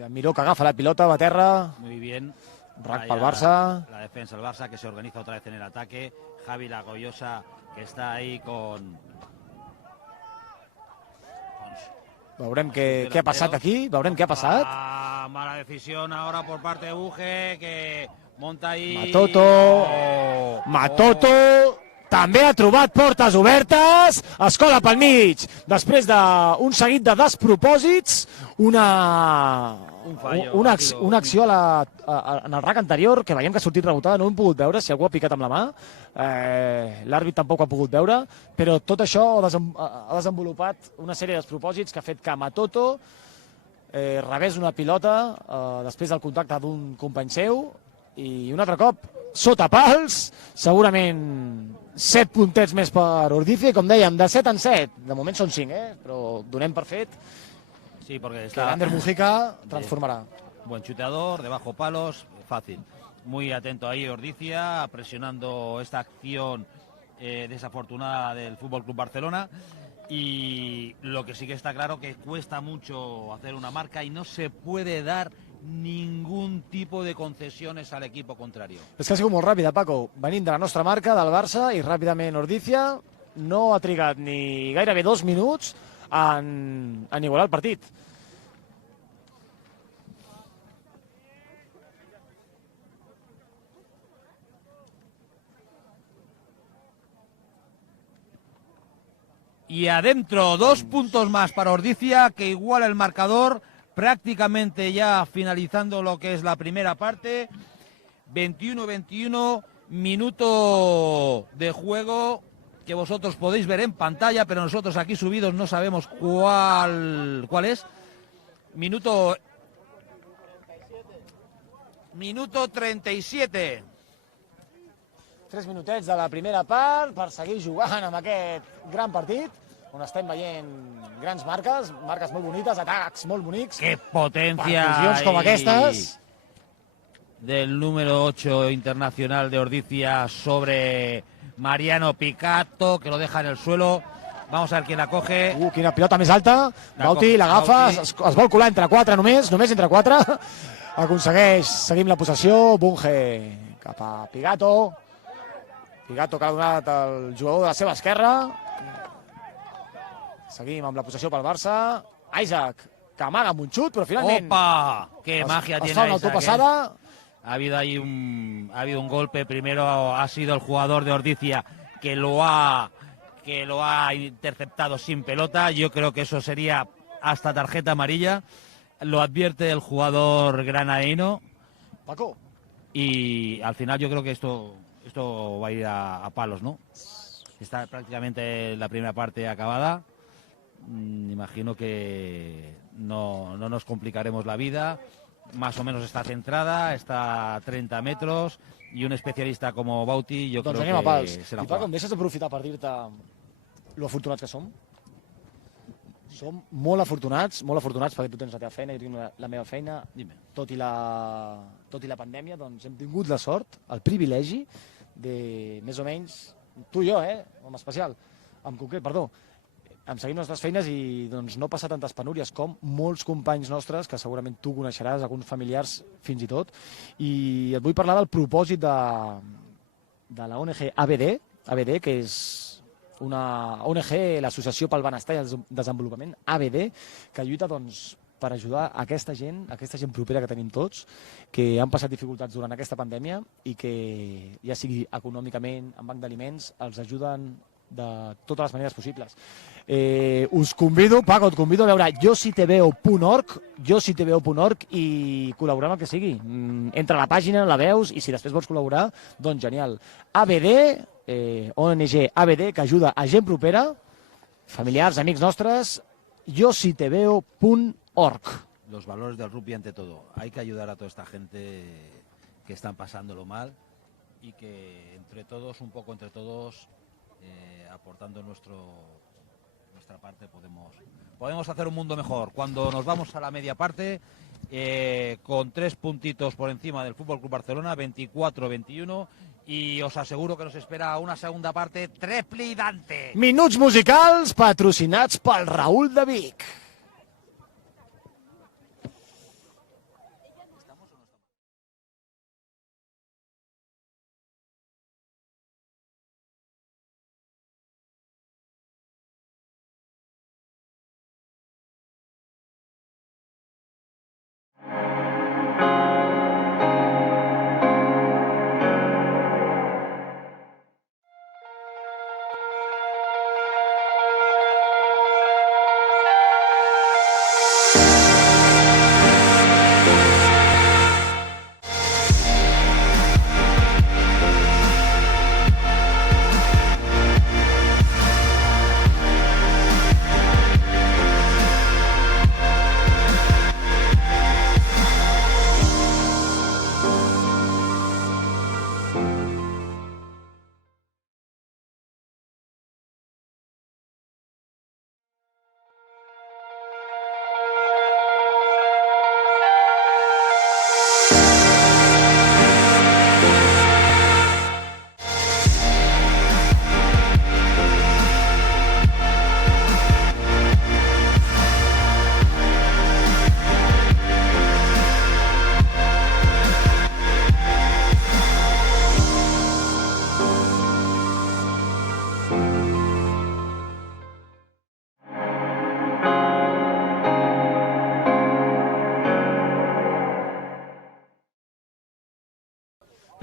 Miró, que agafa la pilota, va a terra. Muy bien. Rack para el Barça. La defensa del Barça, que se organiza otra vez en el ataque. Javi Lagoyosa, que está ahí con... Veurem què ha passat aquí, veurem què ha passat. Mala decisión ahora por parte de Bunge, que monta ahí... Matoto, també ha trobat portes obertes, escola pel mig, després d'un seguit de despropòsits, una acció en el rack anterior, que veiem que ha sortit rebotada, no hem pogut veure si algú ha picat amb la mà, l'àrbit tampoc ho ha pogut veure, però tot això ha desenvolupat una sèrie de despropòsits que ha fet que Matoto rebés una pilota després del contacte d'un company seu, i un altre cop sota pals, segurament 7 puntets més per Ordizia, com dèiem, de 7 en 7, de moment són 5, però donem per fet sí, porque que Ander Mujica transformará. Buen chuteador, de bajo palos, fácil. Muy atento ahí Ordizia, presionando esta acción desafortunada del Fútbol Club Barcelona. Y lo que sí que está claro que cuesta mucho hacer una marca y no se puede dar ningún tipo de concesiones al equipo contrario. És que ha sigut molt ràpida, Paco. Venim de la nostra marca, del Barça, i ràpidament Ordizia no ha trigat ni gairebé 2 minuts en igualar el partit. Y adentro, 2 puntos más para Ordizia, que iguala el marcador, prácticamente ya finalizando lo que es la primera parte. 21-21, minuto de juego que vosotros podéis ver en pantalla, pero nosotros aquí subidos no sabemos cuál es. Minuto 37. 3 minutets de la primera part per seguir jugant amb aquest gran partit, on estem veient grans marques molt bonites, atacs molt bonics. ¡Qué potencia! Percussions com aquestes. Del número 8 internacional de Ordizia sobre Mariano Picato, que lo deja en el suelo. Vamos a ver quién la coge. Quina pilota més alta. Bauti l'agafa, es vol colar entre 4 només entre 4. Aconsegueix, seguim la possessió, Bunge cap a Picato. Picato que ha donat el jugador de la seva esquerra. Seguim amb la possessió pel Barça. Isaac, que amaga amb un xut, però finalment... ¡Opa! ¡Qué magia tiene Isaac! Autopasada. Ha habido ahí un golpe. Primero ha sido el jugador de Ordizia que lo ha interceptado sin pelota. Yo creo que eso sería hasta tarjeta amarilla. Lo advierte el jugador granadino. Paco. Y al final yo creo que esto va a ir a palos, ¿no? Está prácticamente la primera parte acabada. Imagino que no nos complicaremos la vida. Más o menos está centrada, está a 30 metros, i un especialista com Bauti jo crec que se la juega. Paco, em deixes d'aprofitar per dir-te lo afortunats que som? Som molt afortunats perquè tu tens la teva feina, jo tinc la meva feina. Dime. Tot i la pandèmia, doncs hem tingut la sort, el privilegi de, més o menys, tu i jo, home especial, en concret, perdó, em seguim les nostres feines i doncs, no passar tantes penúries com molts companys nostres, que segurament tu coneixeràs, alguns familiars fins i tot, i et vull parlar del propòsit de la ONG ABD, que és una ONG, l'Associació pel Benestar i el Desenvolupament, ABD, que lluita doncs, per ajudar aquesta gent propera que tenim tots, que han passat dificultats durant aquesta pandèmia i que, ja sigui econòmicament, en banc d'aliments, els ajuden de totes les maneres possibles. Us convido, Paco, et convido a veure jositeveo.org i col·laborar amb el que sigui. Entra a la pàgina, la veus, i si després vols col·laborar, doncs genial. ABD, ONG ABD, que ajuda a gent propera, familiars, amics nostres, jositeveo.org. Los valores del rugby ante todo. Hay que ayudar a toda esta gente que están pasándolo mal y que entre todos, aportando nuestra parte, podemos hacer un mundo mejor. Cuando nos vamos a la media parte, con 3 puntitos por encima del Fútbol Club Barcelona, 24-21, y os aseguro que nos espera una segunda parte trepidante. Minuts musicals patrocinats pel Raúl de Vic.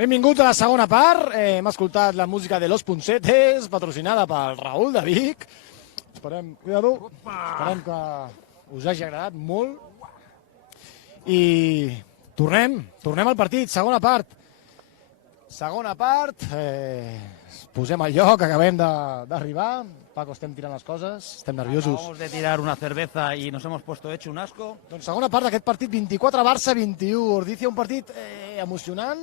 Benvinguts a la segona part. Hem escoltat la música de Los Punsetes, patrocinada pel Raül de Vic. Esperem que us hagi agradat molt. I tornem al partit, segona part. Posem al lloc, acabem d'arribar. Paco, estem tirant les coses, estem nerviosos. Acabamos de tirar una cerveza y nos hemos puesto hecho un asco. Doncs segona part d'aquest partit, 24 Barça, 21 Ordizia, un partit emocionant,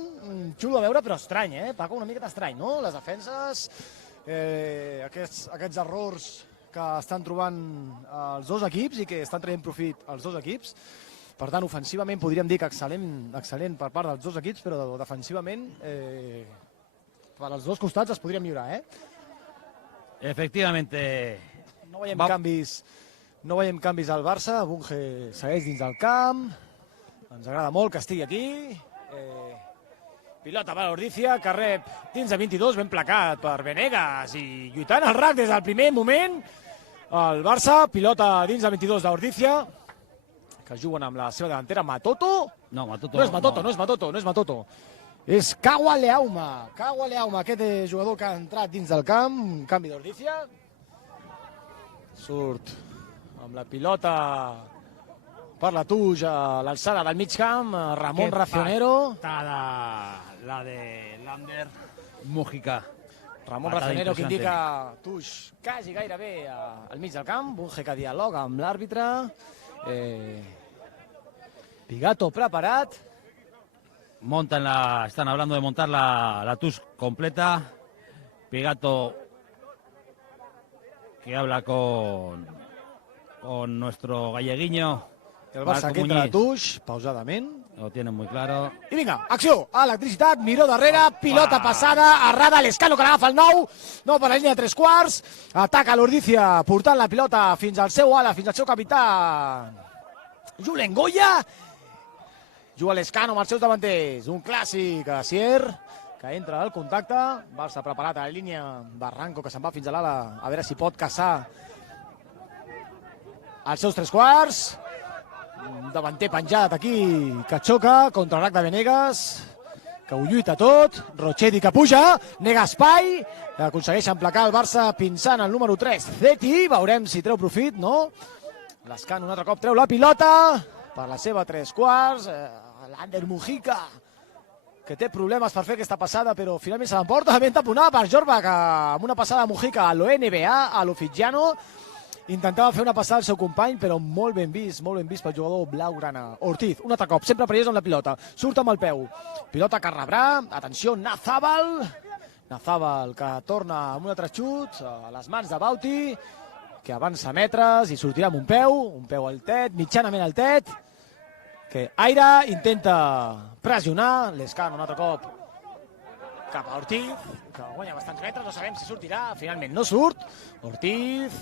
xulo a veure, però estrany, Paco, una miqueta estrany, no? Les defenses, aquests errors que estan trobant els dos equips i que estan traient profit els dos equips. Per tant, ofensivament podríem dir que excel·lent per part dels dos equips, però defensivament per als dos costats es podria millorar, Efectivamente. No veiem canvis al Barça, Bunge segueix dins del camp, ens agrada molt que estigui aquí. Pilota per l'Ordizia, que rep dins de 22, ben placat per Venegas i lluitant el RAC des del primer moment. El Barça, pilota dins de 22 d'Ordizia, que juguen amb la seva davantera Matoto. No és Matoto. És Kawa Leauma, aquest jugador que ha entrat dins del camp, un canvi d'Ordizia. Surt amb la pilota per la tuix a l'alçada del mig camp, Ramon Racionero. La de Lander Mújica. Ramon Racionero, que indica tuix quasi gairebé al mig del camp. Bunge que dialoga amb l'àrbitre. Pigato preparat. Están hablando de montar la touche completa. Pigato que habla con nuestro galleguiño. El Barça que entra a touche, pausadament. Lo tienen muy claro. I vinga, acció, electricitat, Miró darrere, pilota passada, errada, l'Escano que l'agafa el nou per la línia de 3/4, ataca l'Ordizia portant la pilota fins al seu ala, fins al seu capità Julen Goya. Juga l'Escano amb els seus davanters, un clàssic a Sier, que entra al contacte. Barça preparat a la línia, Barranco que se'n va fins a l'ala, a veure si pot caçar els seus 3/4. Un davanter penjat aquí, que xoca contra el RAC de Venegas, que ho lluita tot. Rochetti que puja, nega espai, aconsegueix emplacar el Barça pinçant el número 3, Zeti. Veurem si treu profit, no? L'Escano un altre cop treu la pilota per la seva 3/4, l'Ander Mujica, que té problemes per fer aquesta passada, però finalment se l'emporta, ben taponada per Jorba, que amb una passada de Mujica a l'ONBA, a l'Ofigiano, intentava fer una passada al seu company, però molt ben vist pel jugador blaugrana. Ortiz, un altre cop, sempre perillós amb la pilota, surt amb el peu, pilota que rebrà, atenció, Nazabal, que torna amb un altre xut a les mans de Bauti, que avança metres i sortirà amb un peu al tet, mitjanament al tet, que Aire intenta pressionar, l'Escano un altre cop cap a Ortiz, que guanya bastants metres, no sabem si sortirà, finalment no surt, Ortiz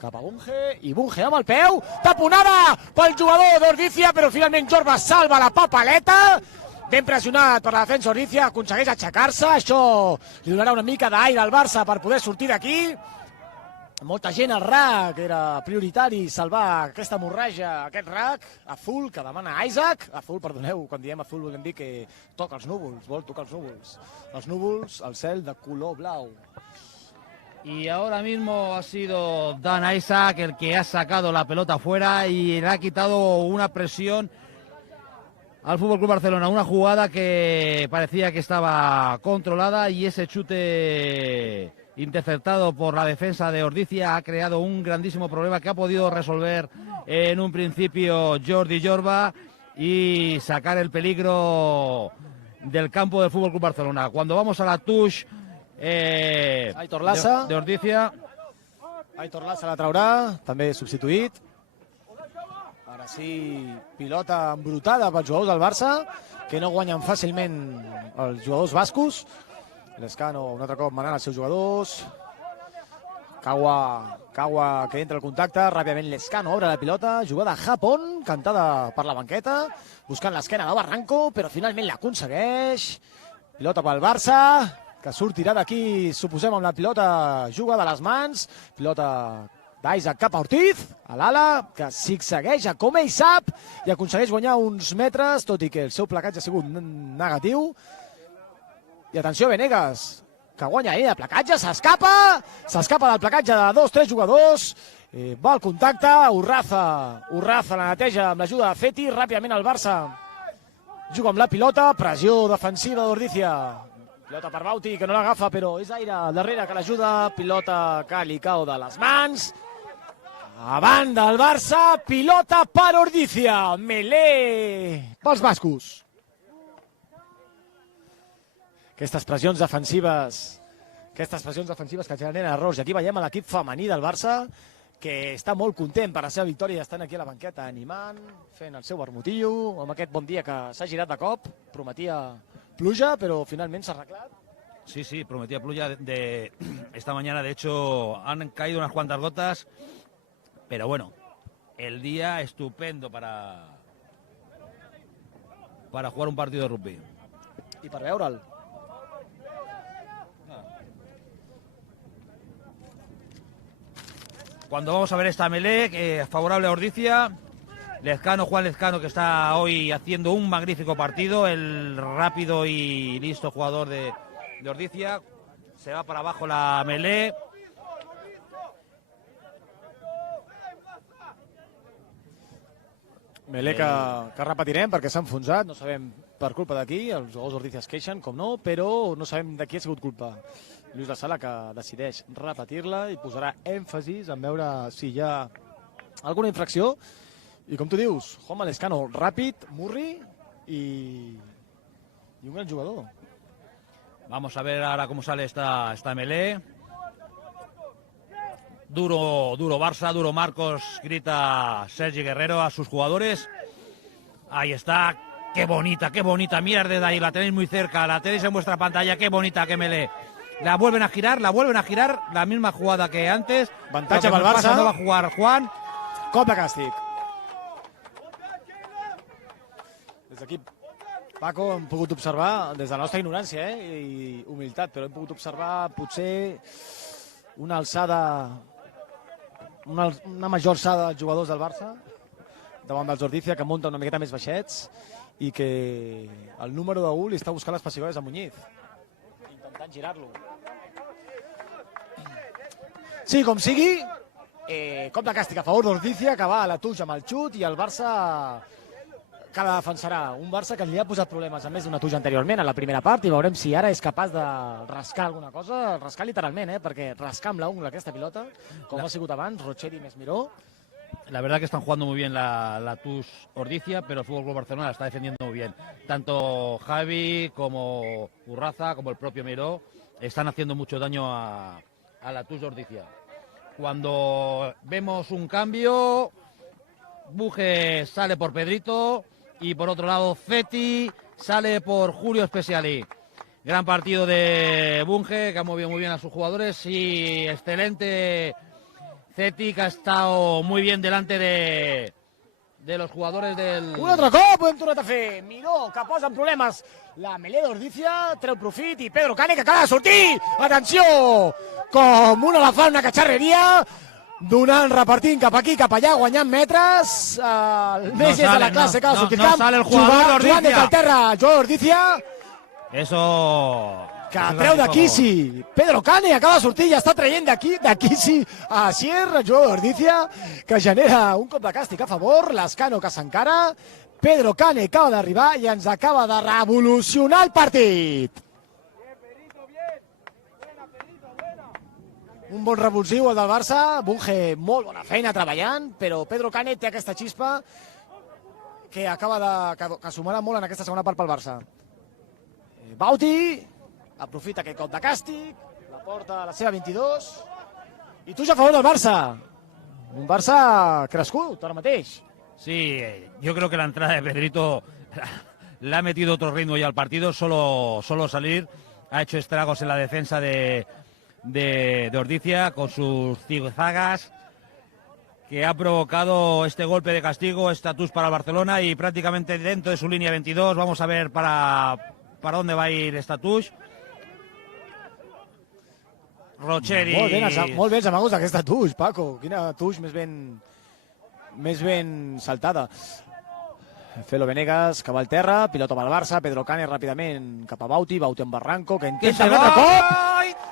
cap a Bunge, i Bunge amb el peu, taponada pel jugador d'Ordizia, però finalment Jorba salva la papaleta, ben pressionat per la defensa Ordizia, aconsegueix aixecar-se, això li donarà una mica d'aire al Barça per poder sortir d'aquí. Molta gent al RAC, era prioritari salvar aquesta hemorràgia, aquest RAC, Azul, que demana Isaac. Azul, perdoneu, quan diem Azul volem dir que toca els núvols, vol tocar els núvols. Els núvols, el cel de color blau. Y ahora mismo ha sido Dan Isaac el que ha sacado la pelota fuera y le ha quitado una presión al FC Barcelona. Una jugada que parecía que estaba controlada y ese chute interceptado por la defensa de Ordizia ha creado un grandísimo problema que ha podido resolver en un principio Jordi Jorba y sacar el peligro del campo del FC Barcelona. Cuando vamos a la touche Aitor Lassa de Ordizia. Aitor Lassa la traurà, també substituït. Ara sí, pilota embrutada pels jugadors del Barça, que no guanyen fàcilment els jugadors bascos. L'Escano un altre cop manant els seus jugadors. Kawa que entra al contacte, ràpidament l'Escano obre la pilota, jugada a Japón, cantada per la banqueta, buscant l'esquena de Barranco, però finalment l'aconsegueix. Pilota pel Barça, que sortirà d'aquí, suposem, amb la pilota juga de les mans, pilota d'Isaac cap a Ortiz, a l'ala, que zigzagueja com ell sap i aconsegueix guanyar uns metres, tot i que el seu placatge ha sigut negatiu. I atenció, Venegas, que guanya de placatge, s'escapa del placatge de 2-3 jugadors, va al contacte, Urraza la neteja amb l'ajuda de Feti, ràpidament el Barça juga amb la pilota, pressió defensiva d'Ordizia, pilota per Bauti, que no l'agafa, però és Aire al darrere que l'ajuda, pilota que li cau de les mans, a banda el Barça, pilota per Ordizia, Melé pels bascos. Aquestes pressions defensives que generen errors. I aquí veiem l'equip femení del Barça, que està molt content per la seva victòria i estan aquí a la banqueta animant, fent el seu vermutillo, amb aquest bon dia que s'ha girat de cop. Prometia pluja, però finalment s'ha arreglat. Sí, prometía pluja esta mañana. De hecho, han caído unas cuantas gotas, pero bueno, el día estupendo para jugar un partido de rugby. I per veure'l. Cuando vamos a ver esta melé, favorable a Ordizia, Juan Lezcano, que está hoy haciendo un magnífico partido, el rápido y listo jugador de Ordizia, se va para abajo la melé. Melé que repetirem perquè s'ha enfonsat, no sabem per culpa d'aquí, els jugadors d'Ordizia es queixen, com no, però no sabem de qui ha sigut culpa. Lluís La Sala, que decideix repetir-la i posarà èmfasis en veure si hi ha alguna infracció. I com tu dius, Juan Lescano, ràpid, murri i un gran jugador. Vamos a ver ahora cómo sale esta melé. Duro Barça, duro Marcos, grita Sergi Guerrero a sus jugadores. Ahí está, qué bonita, mirad desde ahí, la tenéis muy cerca, la tenéis en vuestra pantalla, qué bonita, qué melé. La vuelven a girar, la misma jugada que antes. Avantatge pel Barça. No va a jugar Juan. Cop de càstig. Des d'aquí, Paco, hem pogut observar, des de la nostra ignorància i humilitat, però hem pogut observar potser una alçada, una major alçada dels jugadors del Barça davant dels Ordizia, que munta una miqueta més baixets i que el número de 1 li està buscant les pessigolles a Muñiz, intentant girar-lo. Sí, com sigui, cop de càstig a favor d'Ordizia, que va a la touche amb el xut, i el Barça que la defensarà. Un Barça que li ha posat problemes a més d'una touche anteriorment a la primera part, i veurem si ara és capaç de rascar alguna cosa, rascar literalment, perquè rascar amb l'ungla aquesta pilota, com ha sigut abans, Rochedi més Miró. La verdad que están jugando muy bien la TuS Ordizia, pero el Fútbol Club Barcelona la está defendiendo muy bien. Tanto Javi como Urraza, como el propio Miró, están haciendo mucho daño a la TuS Ordizia. Cuando vemos un cambio, Bunge sale por Pedrito y por otro lado Feti sale por Julio Speciali. Gran partido de Bunge, que ha movido muy bien a sus jugadores, y excelente Feti, que ha estado muy bien delante de los jugadores del... Un altre cop ho hem tornat a fer. Miró, que posa en problemes la melé d'Ordizia, treu profit, i Pedro Cane, que acaba de sortir. Atenció! Com un elefant, una catxarreria, repartint cap aquí, cap allà, guanyant metres. El més de la classe, que ha sortit camp. No sale el jugador d'Ordizia. Jugant des del terra, jugador d'Ordizia. Eso... Que treu de Kisi. Pedro Cane acaba de sortir i està traient de Kisi a Sierra, jugador d'Ordizia, que genera un cop de càstig a favor. Lescano, que s'encara. Pedro Cane acaba d'arribar i ens acaba de revolucionar el partit. Un bon revulsiu el del Barça, Bunge molt bona feina treballant, però Pedro Cane té aquesta xispa que que sumarà molt en aquesta segona part pel Barça. Bauti aprofita aquest cop de càstig, la porta a la seva 22, i tu ja a favor del Barça. Un Barça crescut ara mateix. Sí, yo creo que la entrada de Pedrito le ha metido otro ritmo ya al partido, solo salir ha hecho estragos en la defensa de Ordizia con sus zigzagas, que ha provocado este golpe de castigo, estatus para el Barcelona, y prácticamente dentro de su línea 22. Vamos a ver para dónde va a ir estatus. Rocheri. Molt bé els amaguts d'aquesta touche, Paco. Quina touche més ben saltada. Felo Venegas, que va al terra, pilota amb el Barça, Pedro Cane ràpidament cap a Bauti, Bauti amb Barranco, que intenta un altre cop,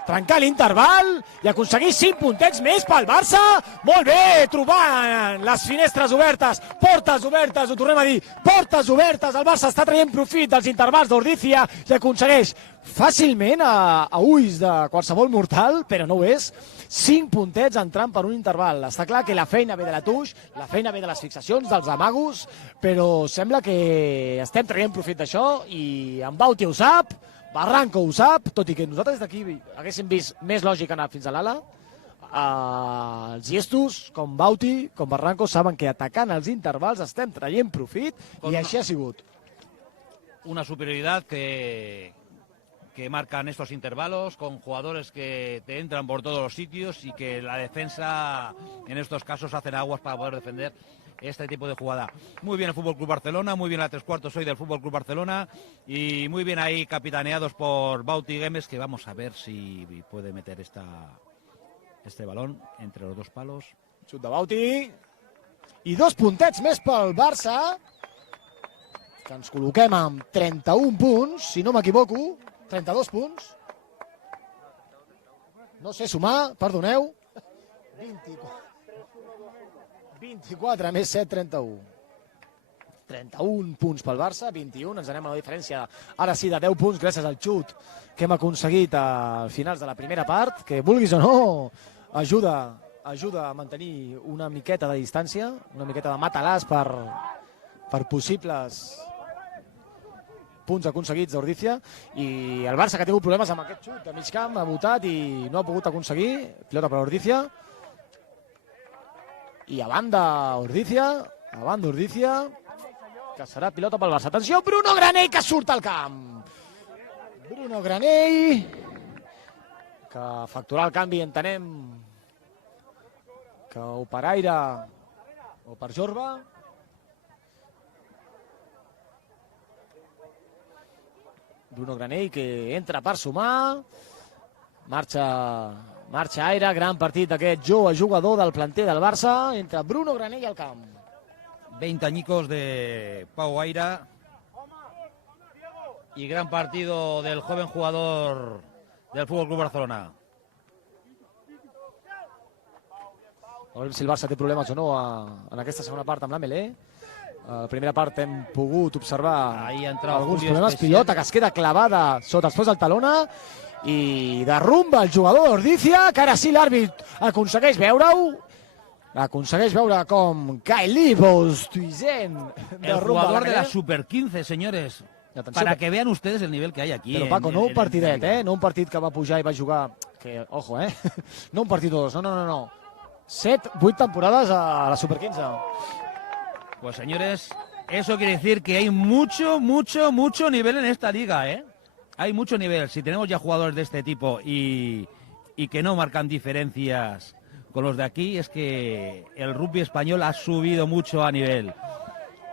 trencar l'interval i aconseguir 5 puntets més pel Barça. Molt bé, trobant les finestres obertes, portes obertes, ho tornem a dir, portes obertes. El Barça està traient profit dels intervals d'Ordizia i aconsegueix fàcilment a ulls de qualsevol mortal, però no ho és, 5 puntets entrant per un interval. Està clar que la feina ve de la touche, la feina ve de les fixacions, dels amagos, però sembla que estem traient profit d'això i en Bauti ho sap, Barranco ho sap, tot i que nosaltres d'aquí haguéssim vist més lògic anar fins a l'ala. Els llestos, com Bauti, com Barranco, saben que atacant els intervals estem traient profit i així ha sigut. Una superioridad que marcan estos intervalos, con jugadores que te entran por todos los sitios y que la defensa en estos casos hacen aguas para poder defender este tipo de jugada. Muy bien el Fútbol Club Barcelona, muy bien la 3/4 hoy del Fútbol Club Barcelona y muy bien ahí capitaneados por Bauti Gemes, que vamos a ver si puede meter este balón entre los dos palos. Xut de Bauti i 2 puntets més pel Barça, que ens col·loquem amb 31 punts, si no m'equivoco, 32 punts. No sé sumar, perdoneu. 24 més 7, 31. 31 punts pel Barça, 21, ens anem a la diferència, ara sí, de 10 punts gràcies al xut que hem aconseguit al finals de la primera part, que vulguis o no, ajuda a mantenir una miqueta de distància, una miqueta de matalàs per possibles punts aconseguits d'Ordizia, i el Barça que ha tingut problemes amb aquest xut de mig camp, ha votat i no ha pogut aconseguir, pilota per Ordizia, i a banda Ordizia, que serà pilota pel Barça. Atenció, Bruno Granell, que surt al camp. Bruno Granell, que facturà el canvi, entenem, que o per aire o per Jorba. Bruno Granell, que entra per sumar, marxa aire, gran partit d'aquest jove jugador del planter del Barça, entre Bruno Granell al camp. 20 añicos de Pau Aira y gran partido del joven jugador del Fútbol Club Barcelona. A veure si el Barça té problemes o no en aquesta segona part amb l'Amelé. A la primera part hem pogut observar alguns problemes. Pilota que es queda clavada sota els peus del Talona i derrumba el jugador d'Ordizia, que ara sí l'àrbit aconsegueix veure-ho. Aconsegueix veure com Kaili Bostuizen el jugador de la Super 15, señores. Para que vean ustedes el nivel que hay aquí. Però Paco, no un partidet, no un partit que va pujar i va jugar, que, ojo, no un partit o dos, no. 7, 8 temporades a la Super 15. Pues señores, eso quiere decir que hay mucho nivel en esta liga, Hay mucho nivel. Si tenemos ya jugadores de este tipo y que no marcan diferencias con los de aquí, es que el rugby español ha subido mucho a nivel.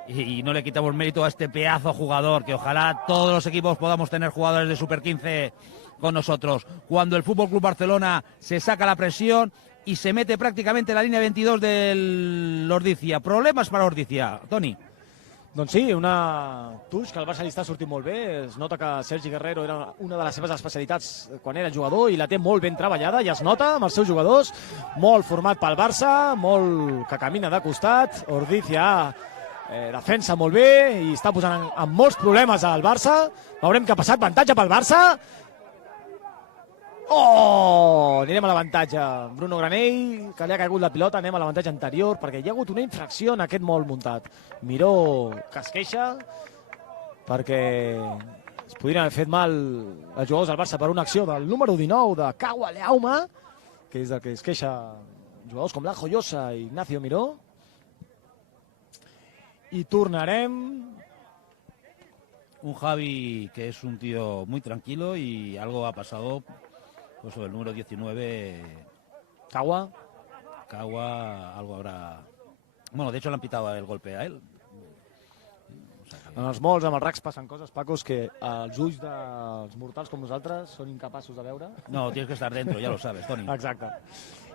Y no le quitamos mérito a este pedazo jugador, que ojalá todos los equipos podamos tener jugadores de Super 15 con nosotros. Cuando el Fútbol Club Barcelona se saca la presión y se mete prácticamente en la línea 22 del Ordizia. Problemes per Ordizia, Toni? Doncs sí, una touche que el Barça li està sortint molt bé. Es nota que Sergi Guerrero era una de les seves especialitats quan era jugador i la té molt ben treballada i es nota amb els seus jugadors. Molt format pel Barça, molt que camina de costat. Ordizia defensa molt bé i està posant en molts problemes al Barça. Veurem què ha passat. Avantatge pel Barça. Oh! Anirem a l'avantatge. Bruno Granell, que li ha caigut la pilota, anem a l'avantatge anterior, perquè hi ha hagut una infracció en aquest molt muntat. Miró que es queixa, perquè es podrien haver fet mal els jugadors del Barça per una acció del número 19 de Kawa Leauma, que és del que es queixa jugadors com Lanjo Llosa i Ignacio Miró. I tornarem. Un Javi que es un tío muy tranquilo y algo ha pasado. Pues el número 19... Kawa, algo habrá... Bueno, de hecho le han pitado el golpe a él. O sea que... En els molts, amb els racs, passen coses, Pacos, que els ulls dels mortals com nosaltres són incapaços de veure. No, tienes que estar dentro, ya lo sabes, Toni. Exacte.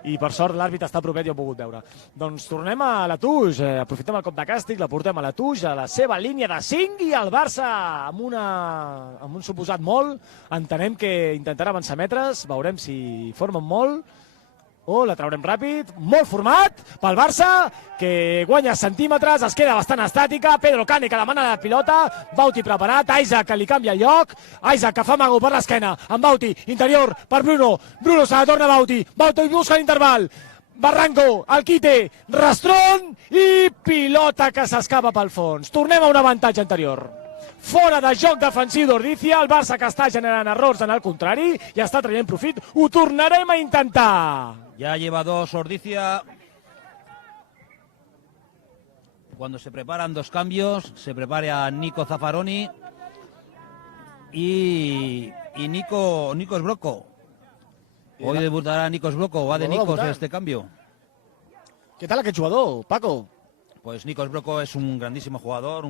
i per sort l'àrbitre està propet i ho he pogut veure. Doncs tornem a la Tuix, aprofitem el cop de càstig, la portem a la Tuix, a la seva línia de 5 i el Barça amb un suposat molt, entenem que intentarà avançar metres, veurem si formen molt. La traurem ràpid, molt format pel Barça, que guanya centímetres, es queda bastant estàtica, Pedro Cane que demana la pilota, Bauti preparat, Isaac que li canvia el lloc, Isaac que fa mago per l'esquena, amb Bauti, interior per Bruno se la torna a Bauti busca l'interval, Barranco, el quite, Rastron i pilota que s'escapa pel fons. Tornem a un avantatge anterior. Fora de joc defensiu d'Ordizia, el Barça que està generant errors en el contrari i està traient profit, ho tornarem a intentar. Ya lleva 2 Ordizia. Cuando se preparan 2 cambios, se prepara Nico Zaffaroni y Nico Sbrocco. Hoy debutará Nico Sbrocco, va de Nikos este cambio. ¿Qué tal aquest jugador, Paco? Pues Nico Sbrocco es un grandísimo jugador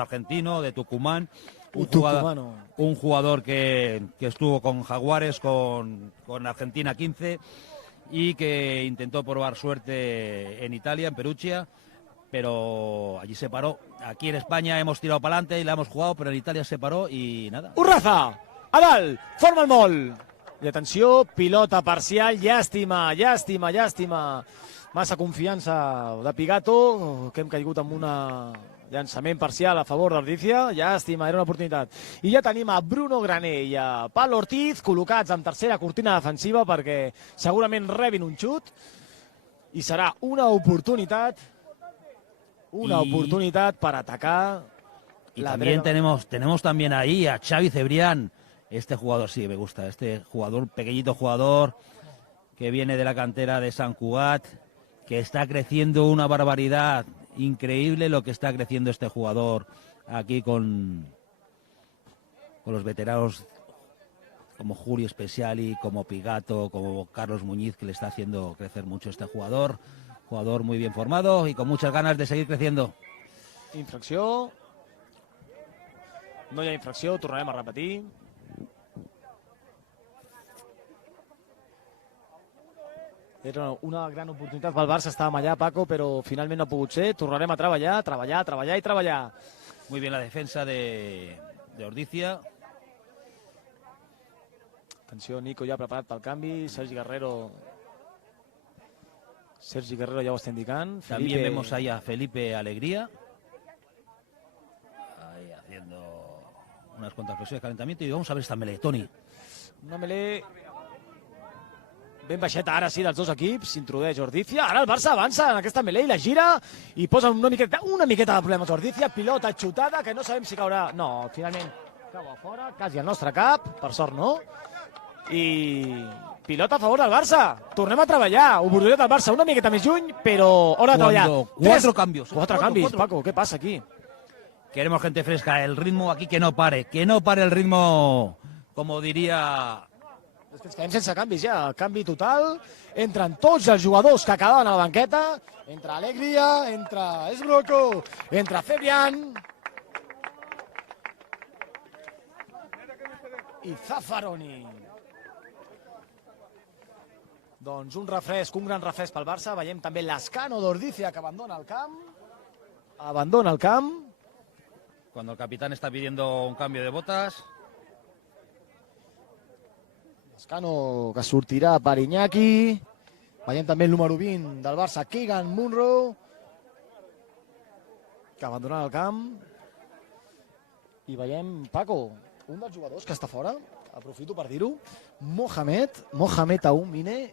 argentino de Tucumán. Un jugador que estuvo con Jaguares, con Argentina 15 y que intentó probar suerte en Italia, en Perugia, pero allí se paró. Aquí en España hemos tirado para adelante y la hemos jugado, pero en Italia se paró i nada. Urraza, a dalt, forma el molt. I atenció, pilota parcial, llàstima. Massa confiança de Pigato, que hem caigut amb un llançament parcial a favor d'Ordizia. Llàstima, era una oportunitat. I ja tenim a Bruno Graner i a Pablo Ortiz col·locats en tercera cortina defensiva perquè segurament rebin un xut i serà una oportunitat per atacar. Y también tenemos también ahí a Xavi Cebrián. Este jugador sí me gusta, pequeñito jugador que viene de la cantera de Sant Cugat, que está creciendo una barbaridad, increíble lo que está creciendo este jugador aquí con los veteranos como Julio Speciali, como Pigato, como Carlos Muñiz, que le está haciendo crecer mucho este jugador muy bien formado y con muchas ganas de seguir creciendo. Infracció. No hi ha infracció, tornarem a repetir. Era una gran oportunitat pel Barça, estàvem allà, Paco, però finalment no ha pogut ser. Tornarem a treballar. Muy bien la defensa de Ordizia. Atenció, Nico ja preparat pel canvi. Sergi Guerrero ja ho està indicant. También vemos ahí a Felipe Alegría. Ahí haciendo unas cuantas flexiones de calentamiento. Y vamos a ver esta melee, Toni. Una melee ben baixeta ara sí dels dos equips, s'introdueix Ordizia, ara el Barça avança en aquesta melee i la gira i posa una miqueta de problemes Ordizia, pilota xutada que no sabem si caurà, no, finalment cau a fora, quasi al nostre cap, per sort no, i pilota a favor del Barça, tornem a treballar, oportunitat del Barça una miqueta més lluny, però hora de treballar. Cuatro cambios, Paco, què passa aquí? Queremos gente fresca, el ritmo aquí que no pare el ritmo, como diría... És que ens quedem sense canvis ja, canvi total, entren tots els jugadors que quedaven a la banqueta, entra Alegria, entra Sbrocco, entra Cebrián i Zaffaroni. Doncs un gran refresc pel Barça, veiem també l'Escano d'Ordizia que abandona el camp. Cuando el capitán está pidiendo un cambio de botas... Escano que sortirà per Iñaki. Veiem també el número 20 del Barça, Keegan Munro, que abandona el camp. I veiem, Paco, un dels jugadors que està fora, aprofito per dir-ho, Mohamed Aoumine,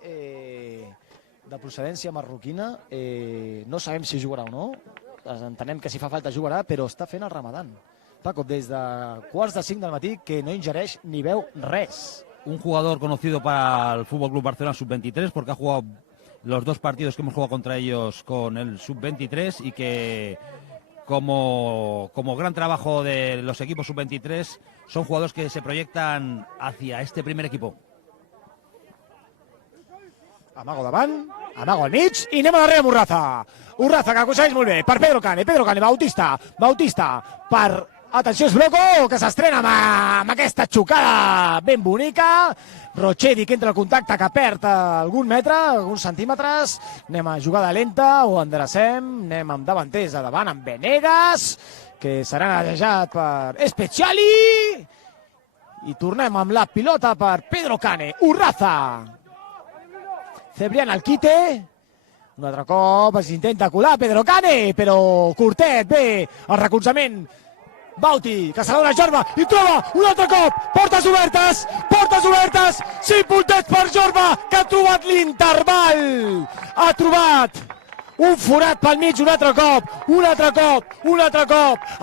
de procedència marroquina. No sabem si jugarà o no, entenem que si fa falta jugarà, però està fent el Ramadan. Paco, des de 4:45 del matí, que no ingereix ni veu res. Un jugador conocido para el Fútbol Club Barcelona Sub-23 porque ha jugado los 2 partidos que hemos jugado contra ellos con el Sub-23 y que como gran trabajo de los equipos Sub-23 son jugadores que se proyectan hacia este primer equipo. Amago davant, amago al mig i anem a darrere amb Urraza que aconsegueix molt bé per Pedro Cane, Bautista per Atenció, és Broco, que s'estrena amb aquesta xocada ben bonica. Rochedi que entra al contacte, que perd algun metre, alguns centímetres. Anem a jugada lenta, ho endrecem. Anem amb davanters a davant, amb Venegas, que serà netejat per Speciali. I tornem amb la pilota per Pedro Cane. Urraza. Cebrián al quite. Un altre cop s'intenta colar Pedro Cane, però curtet, bé, el recolzament. Bauti, que se la dona Jorba, i troba un altre cop, portes obertes, 5 puntets per Jorba, que ha trobat l'interval, ha trobat un forat pel mig, un altre cop,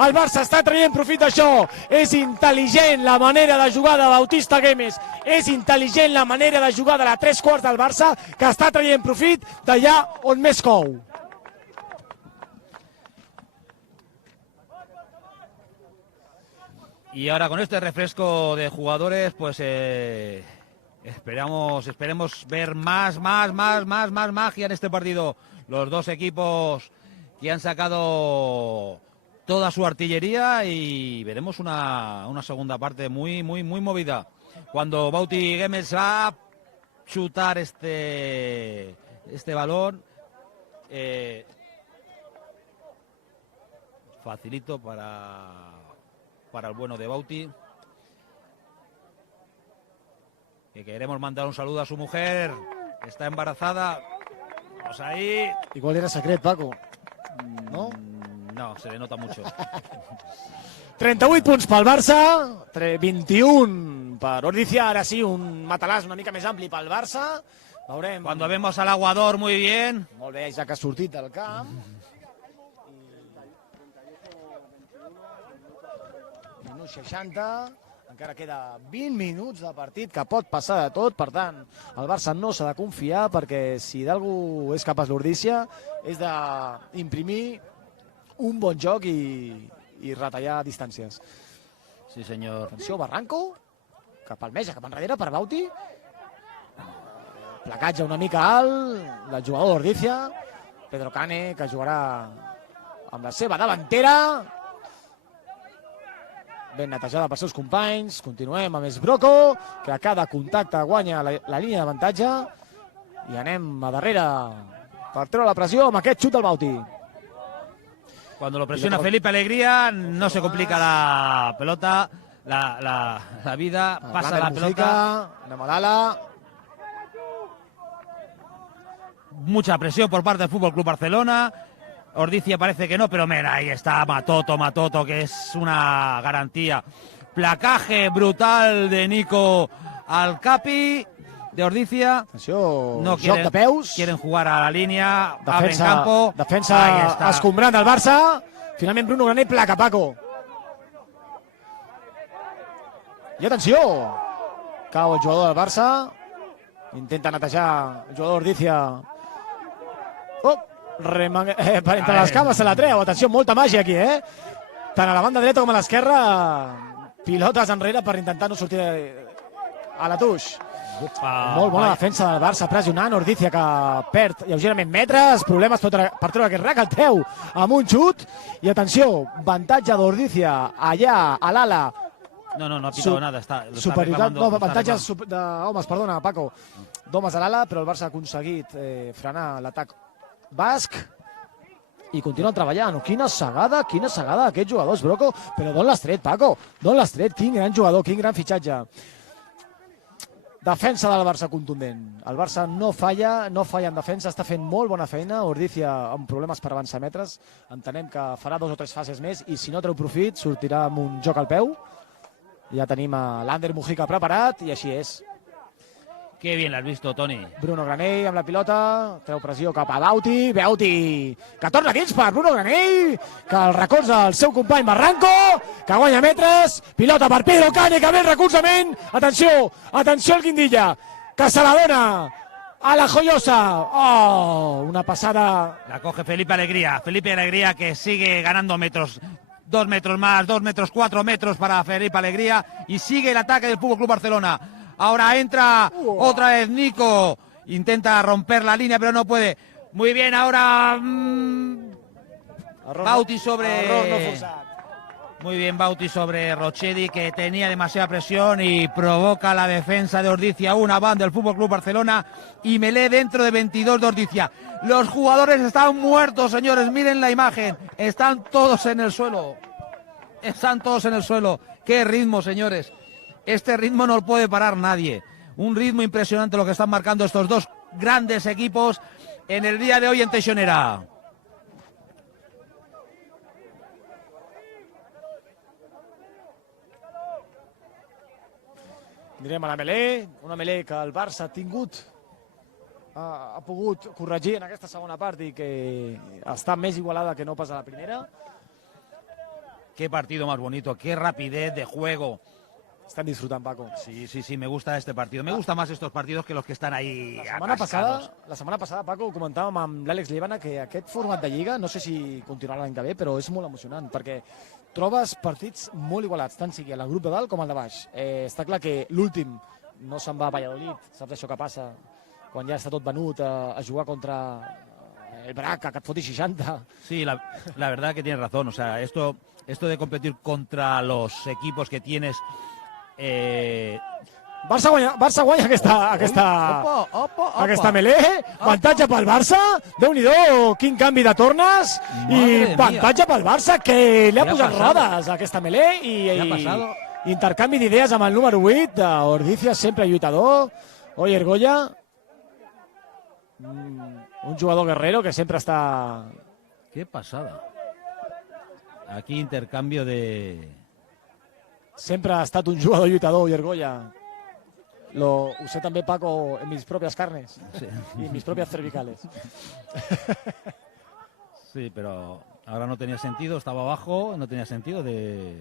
el Barça està traient profit d'això, és intel·ligent la manera de jugar de Bautista Gémez, és intel·ligent la manera de jugar de la 3/4 del Barça, que està traient profit d'allà on més cou. Y ahora con este refresco de jugadores, pues esperemos ver más magia en este partido. Los dos equipos que han sacado toda su artillería y veremos una segunda parte muy movida. Cuando Bauti Gémez va a chutar este balón, facilito para el bueno de Bauti, que queremos mandar un saludo a su mujer, que está embarazada. Vamos ahí. Igual era secret, Paco. No? No, se le nota mucho. 38 punts pel Barça, 21 per Ordizia, ara sí, un matalàs una mica més ampli pel Barça. Veurem. Cuando vemos al Aguador, muy bien. Molt bé, ja que ha sortit del camp. Minut 60, encara queda 20 minuts de partit, que pot passar de tot, per tant, el Barça no s'ha de confiar, perquè si d'algú és capaç l'Ordizia és d'imprimir un bon joc i retallar distàncies. Sí, senyor. Atenció, Barranco, que palmeja cap enrere per Bauti. Placatge una mica alt del jugador d'Ordizia. Pedro Cane, que jugarà amb la seva davantera. Ben netejada pels seus companys. Continuem amb Esbroco, que a cada contacte guanya la línia d'avantatge. I anem a darrere per treure la pressió amb aquest xut del Bauti. Cuando lo presiona Felipe Alegría, no se complica la pelota, la vida, pasa la pelota. Anem a l'ala. Mucha presión por parte del Fútbol Club Barcelona. Ordizia parece que no, pero mira, ahí está Matoto, que es una garantía. Placaje brutal de Nico Alcapi, de Ordizia. Atenció, no joc de peus. Quieren jugar a la línia, abren campo. Defensa escombrant del Barça. Finalment Bruno Grané placa, Paco. I atenció, cau el jugador del Barça. Intenta netejar el jugador d'Ordizia. Per entre les cames se la treu. Atenció, molta màgia aquí, tant a la banda dreta com a l'esquerra. Pilotes enrere per intentar no sortir a la tuix. Molt bona defensa del Barça, pressionant Ordizia, que perd lleugerament metres, problemes per treure aquest regateu amb un xut. I atenció, avantatge d'Ordizia allà a l'ala. No ha pitado nada. Superioritat, no, avantatge d'homes, perdona, Paco. D'homes a l'ala, però el Barça ha aconseguit frenar l'atac basc i continuen treballant. Quina segada d'aquests jugadors, Broco. Però d'on l'has tret, Paco? D'on l'has tret? Quin gran jugador, quin gran fitxatge. Defensa del Barça contundent. El Barça no falla en defensa, està fent molt bona feina. Ordizia amb problemes per avançar metres. Entenem que farà 2 o 3 fases més i si no treu profit sortirà amb un joc al peu. Ja tenim a l'Ander Mujica preparat i així és. Qué bien l'has visto, Toni. Bruno Granell amb la pilota, treu pressió cap a Bauti, que torna dins per Bruno Granell, que el recolza el seu company Barranco, que guanya metres, pilota per Pedro Cane, que ve el recolzament, atenció al Guindilla, que se la dona a la Joyosa. Una passada. La coge Felipe Alegría que sigue ganando metros. 2 metros más, 2 metros, 4 metros para Felipe Alegría y sigue el ataque del Fútbol Club Barcelona. Ahora entra otra vez Nico, intenta romper la línea pero no puede. Muy bien, ahora Bauti sobre Muy bien Bauti sobre Rochedi, que tenía demasiada presión y provoca la defensa de Ordizia. Una banda del Fútbol Club Barcelona y Melé dentro de 22 de Ordizia. Los jugadores están muertos, señores. Miren la imagen. Están todos en el suelo. Están todos en el suelo. Qué ritmo, señores. Este ritmo no lo puede parar nadie. Un ritmo impresionante lo que están marcando estos dos grandes equipos en el día de hoy en Teixonera. Mirem a la Melé, una Melé que el Barça ha pogut corregir en aquesta segona part i que està més igualada que no pas a la primera. Qué partido más bonito, qué rapidez de juego. Estan disfrutant, Paco. Sí, me gusta este partido. Me gusta más estos partidos que los que están ahí atascados. La setmana passada, Paco, comentàvem amb l'Àlex Llévana que aquest format de Lliga, no sé si continuarà l'any que ve, però és molt emocionant, perquè trobes partits molt igualats, tant sigui el grup de dalt com el de baix. Està clar que l'últim no se'n va a Valladolid, saps això que passa quan ja està tot venut a jugar contra el Braca, que et foti 60. Sí, la verdad que tienes razón. O sea, esto de competir contra los equipos que tienes... Barça guanya aquesta Melé, avantatge pel Barça, Déu-n'hi-do, quin canvi de tornes, i avantatge pel Barça, que li ha posat rodes a aquesta Melé, i intercanvi d'idees amb el número 8 d'Ordizia, sempre lluitador, Oyer Goya, un jugador guerrero que sempre està... Qué pasada. Aquí intercambio de... Sempre ha estat un jugador lluitador, Oyer Goya. Lo usé también, Paco, en mis propias carnes, sí, y en mis propias cervicales. Sí, pero ahora no tenía sentido, estaba abajo, no tenía sentido de...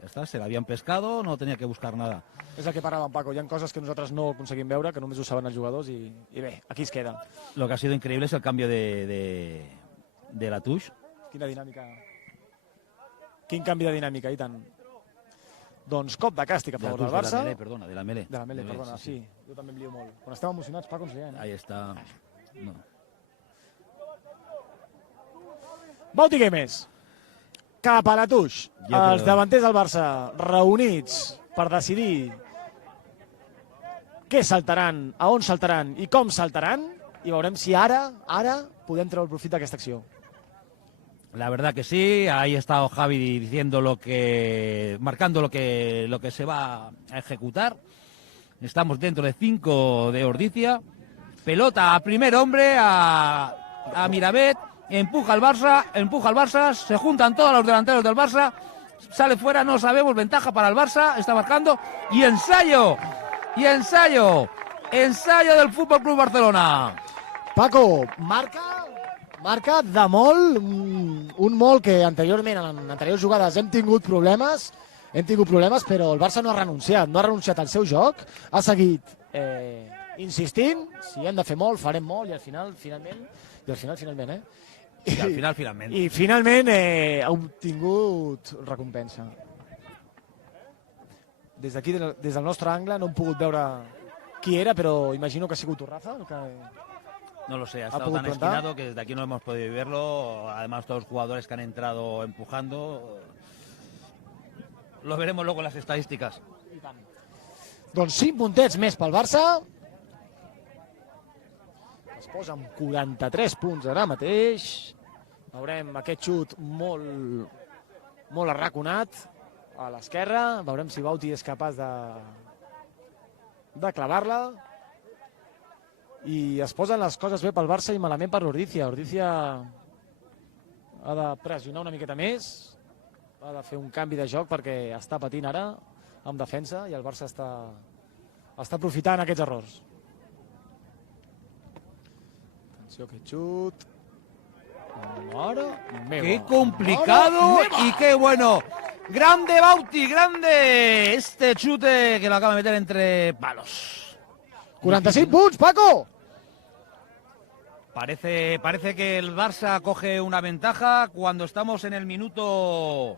Ja està, se l'havien pescado, no tenia que buscar nada. És el que parlàvem, Paco, hi ha coses que nosaltres no aconseguim veure, que només ho saben els jugadors, i bé, aquí es queda. Lo que ha sido increíble es el cambio de Latouche. Quina dinàmica. Quin canvi de dinàmica, i tant. Doncs cop de càstig a favor del Barça. De la Melé, perdona, sí. Jo també em lio molt. Quan estem emocionats, Paco, ens liem. Ahí està. No. Bauti Games. Cap a Latouche. Els davanters del Barça reunits per decidir què saltaran, a on saltaran i com saltaran, i veurem si ara podem treure el profit d'aquesta acció. La verdad que sí, ahí ha estado Javi diciendo marcando lo que se va a ejecutar. Estamos dentro de 5 de Ordizia. Pelota a primer hombre, a Miravet, empuja al Barça, se juntan todos los delanteros del Barça, sale fuera, no sabemos, ventaja para el Barça, está marcando, y ensayo del Fútbol Club Barcelona. Paco, marca de molt, un molt que anteriorment, en anteriors jugades hem tingut problemes, però el Barça no ha renunciat al seu joc, ha seguit insistint, si hem de fer molt, farem molt, i al final, finalment, I finalment ha obtingut recompensa. Des d'aquí, des del nostre angle, no hem pogut veure qui era, però imagino que ha sigut Urraza, el que... No lo sé, ha estado tan esquinado que desde aquí no hemos podido verlo. Además, todos los jugadores que han entrado empujando. Lo veremos luego en las estadísticas. Doncs 5 puntets més pel Barça. Es posa amb 43 punts ara mateix. Veurem aquest xut molt arraconat a l'esquerra. Veurem si Bauti és capaç de clavar-la. I es posen les coses bé pel Barça i malament per l'Ordizia. Ordizia ha de pressionar una miqueta més, ha de fer un canvi de joc perquè està patint ara amb defensa i el Barça està aprofitant aquests errors. Atenció, que xut. Mare meva. ¡Qué complicado y qué bueno! ¡Grande Bauti, grande! Este chute que lo acaba de meter entre palos. 45 punts, Paco! Parece que el Barça coge una ventaja cuando estamos en el minuto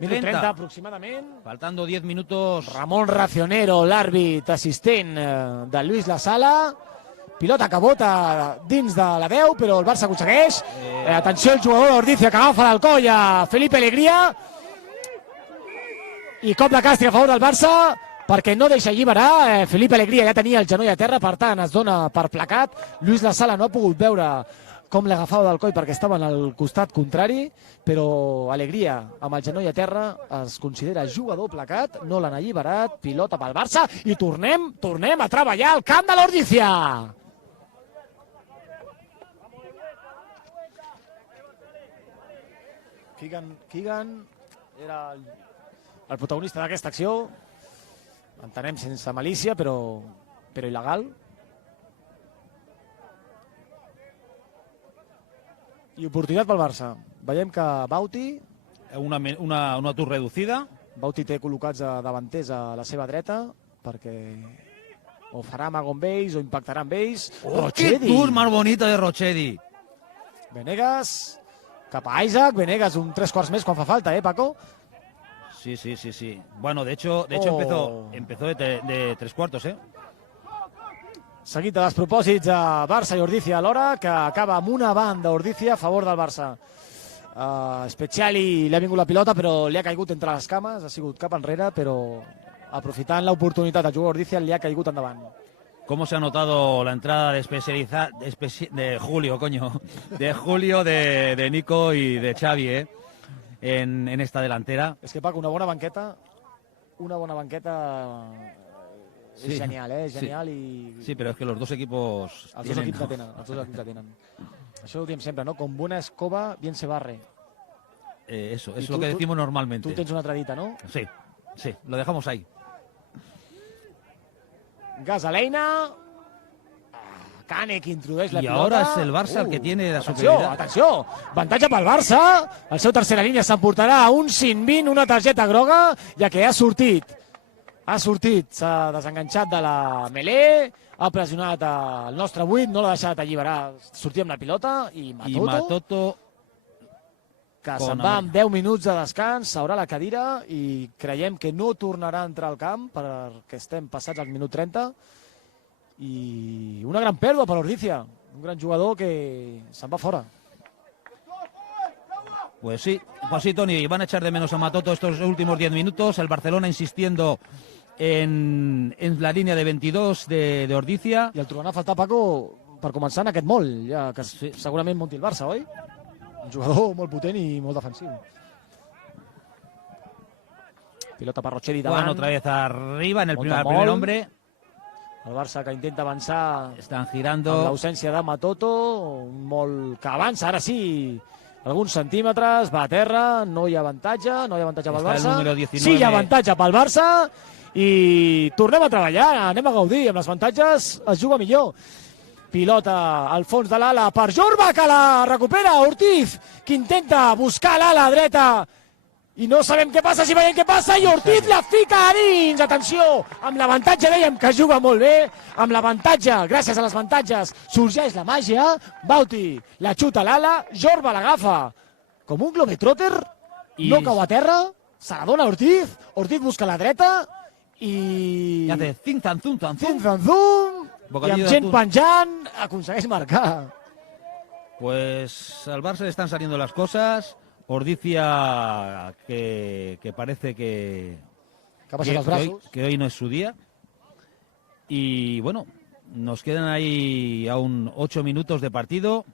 30 aproximadament. Faltando 10 minutos. Ramon Racionero, l'àrbit assistent de Lluís La Sala, pilota que bota dins de la 10, però el Barça aconsegueix. Atenció, el jugador d'Ordizia que agafa del coll a Felipe Alegría. I cop de càstig a favor del Barça, perquè no deixa alliberar. Felipe Alegría ja tenia el genoll a terra, per tant es dona per placat. Lluís La Sala no ha pogut veure com l'agafava del coll perquè estava en el costat contrari, però Alegría amb el genoll a terra es considera jugador placat, no l'han alliberat, pilota pel Barça i tornem a treballar al camp de l'Ordizia. Keegan era el protagonista d'aquesta acció, entenem sense malícia, però il·legal. I oportunitat pel Barça. Veiem que Bauti... Una atur reducida. Bauti té col·locats a davanters a la seva dreta, perquè o farà amago amb ells o impactarà amb ells. ¡Qué tour más bonito de Rochedi! Venegas cap a Isaac. Venegas un 3/4 més quan fa falta, Paco? Sí. Bueno, de hecho empezó de 3/4, Seguit de despropòsits a Barça i Ordizia alhora, que acaba amb una banda Ordizia a favor del Barça. Speciali li ha vingut la pilota, però li ha caigut entre les cames, ha sigut cap enrere, però aprofitant l'oportunitat del jugador Ordizia li ha caigut endavant. ¿Cómo se ha notado la entrada de Julio, de Nico y de Xavi, en esta delantera? És que, Paco, una bona banqueta és genial, genial. Sí, pero es que los dos equipos... Els dos equips la tenen. Això ho diem sempre, no? Con buena escoba, bien se barre. Eso, es lo que decimos normalmente. Tu tens una altra dita, no? Sí, lo dejamos ahí. Gasaleina. Canek introdueix la pilota. I ara és el Barça el que tiene la superioritat. Atenció, avantatge pel Barça. El seu tercera línia s'emportarà un 5-20, una targeta groga, ja que ha sortit, s'ha desenganxat de la melé, ha pressionat el nostre 8, no l'ha deixat alliberar, sortir amb la pilota, i Matoto que se'n va amb 10 minuts de descans, s'haurà la cadira i creiem que no tornarà a entrar al camp perquè estem passats al minut 30 i una gran pèrdua per l'Ordizia, un gran jugador que se'n va fora. Pues sí, Toni, van a echar de menos a Matoto estos últimos 10 minutos, el Barcelona insistiendo en la línia de 22 de Ordizia. I el trobarà a faltar, Paco, per començar en aquest molt, ja que segurament munti el Barça, oi? Un jugador molt potent i molt defensiu. Pilota per Rochedi davant. Bueno, otra vez arriba en el primer hombre. El Barça que intenta avançar. Están girando. Amb l'ausència de Matoto, un molt que avança, ara sí, alguns centímetres, va a terra, no hi ha avantatge pel Barça. Sí, hi ha avantatge pel Barça i tornem a treballar, anem a gaudir, amb les avantatges es juga millor. Pilota al fons de l'ala per Jorba, que la recupera Ortiz, que intenta buscar l'ala dreta i no sabem què passa, si veiem què passa, i Ortiz la fica a dins. Atenció, amb l'avantatge dèiem que juga molt bé, amb l'avantatge, gràcies a les avantatges, sorgeix la màgia. Bauti la xuta a l'ala, Jorba l'agafa com un globetrotter, no cau a terra, se la dona Ortiz, Ortiz busca la dreta i... I hace zin-zan-zum, i amb gent penjant aconsegueix marcar. Pues al Barça le están saliendo las cosas. Ordizia que parece que hoy no es su día. Y bueno, nos quedan ahí aún 8 minutos de partido.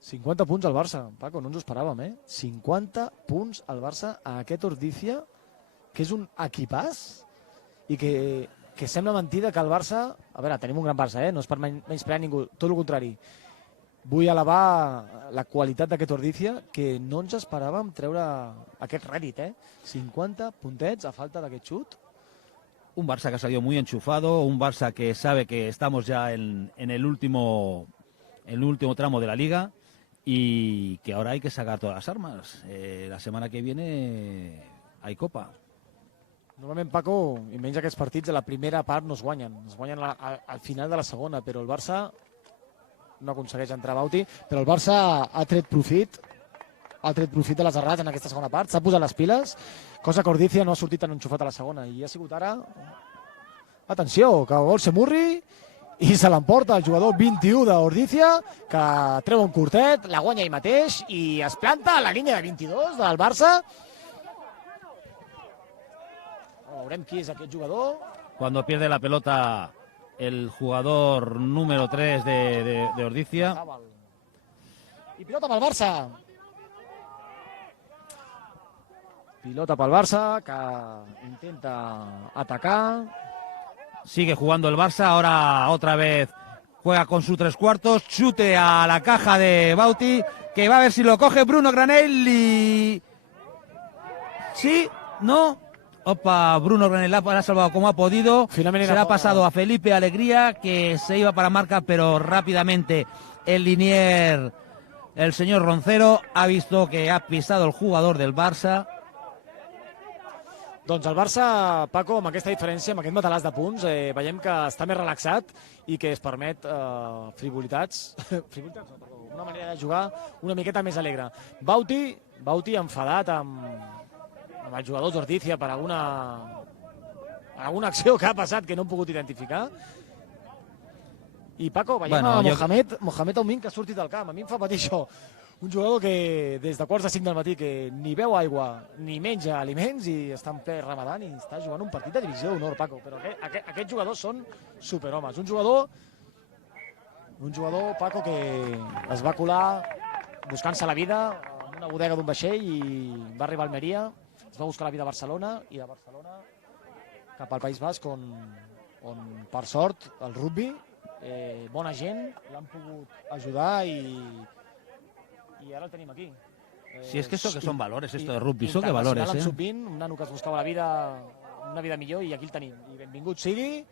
50 punts al Barça, Paco, no ens ho esperàvem, 50 punts al Barça a aquest Ordizia, que és un equipàs i que sembla mentida que el Barça... A veure, tenim un gran Barça, no és per menysprear ningú, tot el contrari. Vull elevar la qualitat d'aquest Ordizia, que no ens esperàvem treure aquest rèdit, 50 puntets a falta d'aquest xut. Un Barça que ha salido muy enchufado, un Barça que sabe que estamos ya en el último tramo de la Liga y que ahora hay que sacar todas las armas. La semana que viene hay Copa. Normalment, Paco, i menys aquests partits, a la primera part no es guanyen al final de la segona, però el Barça no aconsegueix entrar a Bauti, però el Barça ha tret profit de les errades en aquesta segona part, s'ha posat les piles, cosa que Ordizia no ha sortit tan enxufat a la segona, i ha sigut ara... Atenció, que vol ser Murri, i se l'emporta el jugador 21 d'Ordizia, que treu un curtet, la guanya ell mateix i es planta a la línia de 22 del Barça. Veurem qui és aquest jugador. Cuando pierde la pelota el jugador número 3 de Ordizia. I pilota pel Barça. Pilota pel Barça, que intenta atacar. Sigue jugando el Barça, ahora otra vez juega con su 3/4, chute a la caja de Bauti, que va a ver si lo coge Bruno Granelli. ¿Sí? ¿No? Opa, Bruno Granelli la ha salvado como ha podido. Se la ha pasado a Felipe Alegría, que se iba para marca, pero rápidamente el linier, el señor Roncero, ha visto que ha pisado el jugador del Barça. Doncs el Barça, Paco, amb aquesta diferència, amb aquest matalàs de punts, veiem que està més relaxat i que es permet frivolitats, una manera de jugar una miqueta més alegre. Bauti enfadat amb els jugadors d'Ordizia per alguna acció que ha passat que no hem pogut identificar. I Paco, veiem a Mohamed Aumín que ha sortit del camp. A mi em fa patir això. Un jugador que des de quarts de 5 del matí que ni beu aigua ni menja aliments i està en ple ramadan i està jugant un partit de divisió d'honor, Paco. Però aquests jugadors són superhomes. Un jugador, Paco, que es va colar buscant-se la vida en una bodega d'un vaixell i va arribar a Almeria, es va buscar la vida a Barcelona i de Barcelona cap al País Basc on per sort el rugby, bona gent, l'han pogut ajudar i ara el tenim aquí. Si es que eso que son valores, esto de rugby, eso que valores, eh? Sub-20, un nano que es buscava la vida, una vida millor i aquí el tenim. I benvingut sigui.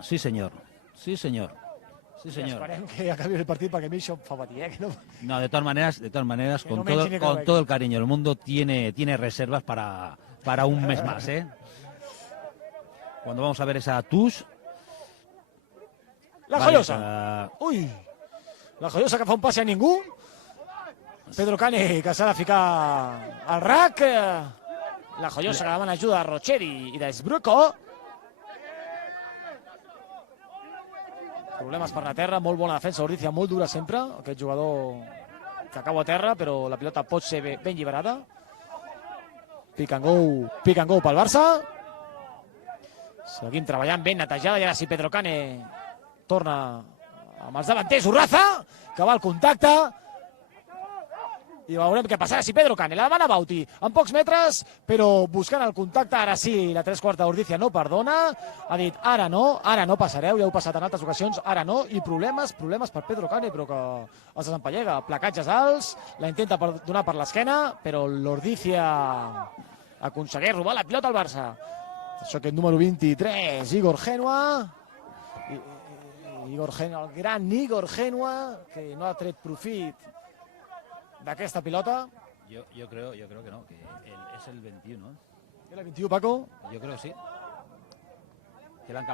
Sí, senyor. Sí, senyor. Sí, I senyor. esperem que acabi el partit perquè a mi això em fa patir, Que no... No, de todas maneras, con todo el cariño del mundo, tiene reservas para un mes más, ¿eh? Cuando vamos a ver esa Tush. La Joiosa. Ui! La Joiosa que fa un passe a ningú. Pedro Cane, que s'ha de ficar al rack. La Joiosa que demana ajuda a Rocheri i d'Esbruco. Problemes per la terra, molt bona defensa. Ordizia molt dura sempre. Aquest jugador que cau a terra, però la pilota pot ser ben lliberada. Pick and go pel Barça. Seguim treballant ben netejada i ara si Pedro Cane torna amb els davanters. Urraza, que va al contacte. I veurem què passarà si Pedro Cane la demana Bauti en pocs metres, però buscant el contacte. Ara sí, la 3/4 d'Ordizia no perdona. Ha dit ara no passareu, ja heu passat en altres ocasions, ara no. I problemes per Pedro Cane, però que els desempallega. Placatges alts, la intenta donar per l'esquena, però l'Ordizia aconsegueix robar la pilota al Barça. Això que el número 23, Igor Genua. El gran Igor Genua, que no ha tret profit d'aquesta pilota. Yo creo que no, que es el 21, ¿no? ¿Es el 21, Paco? Yo creo que sí. Que nos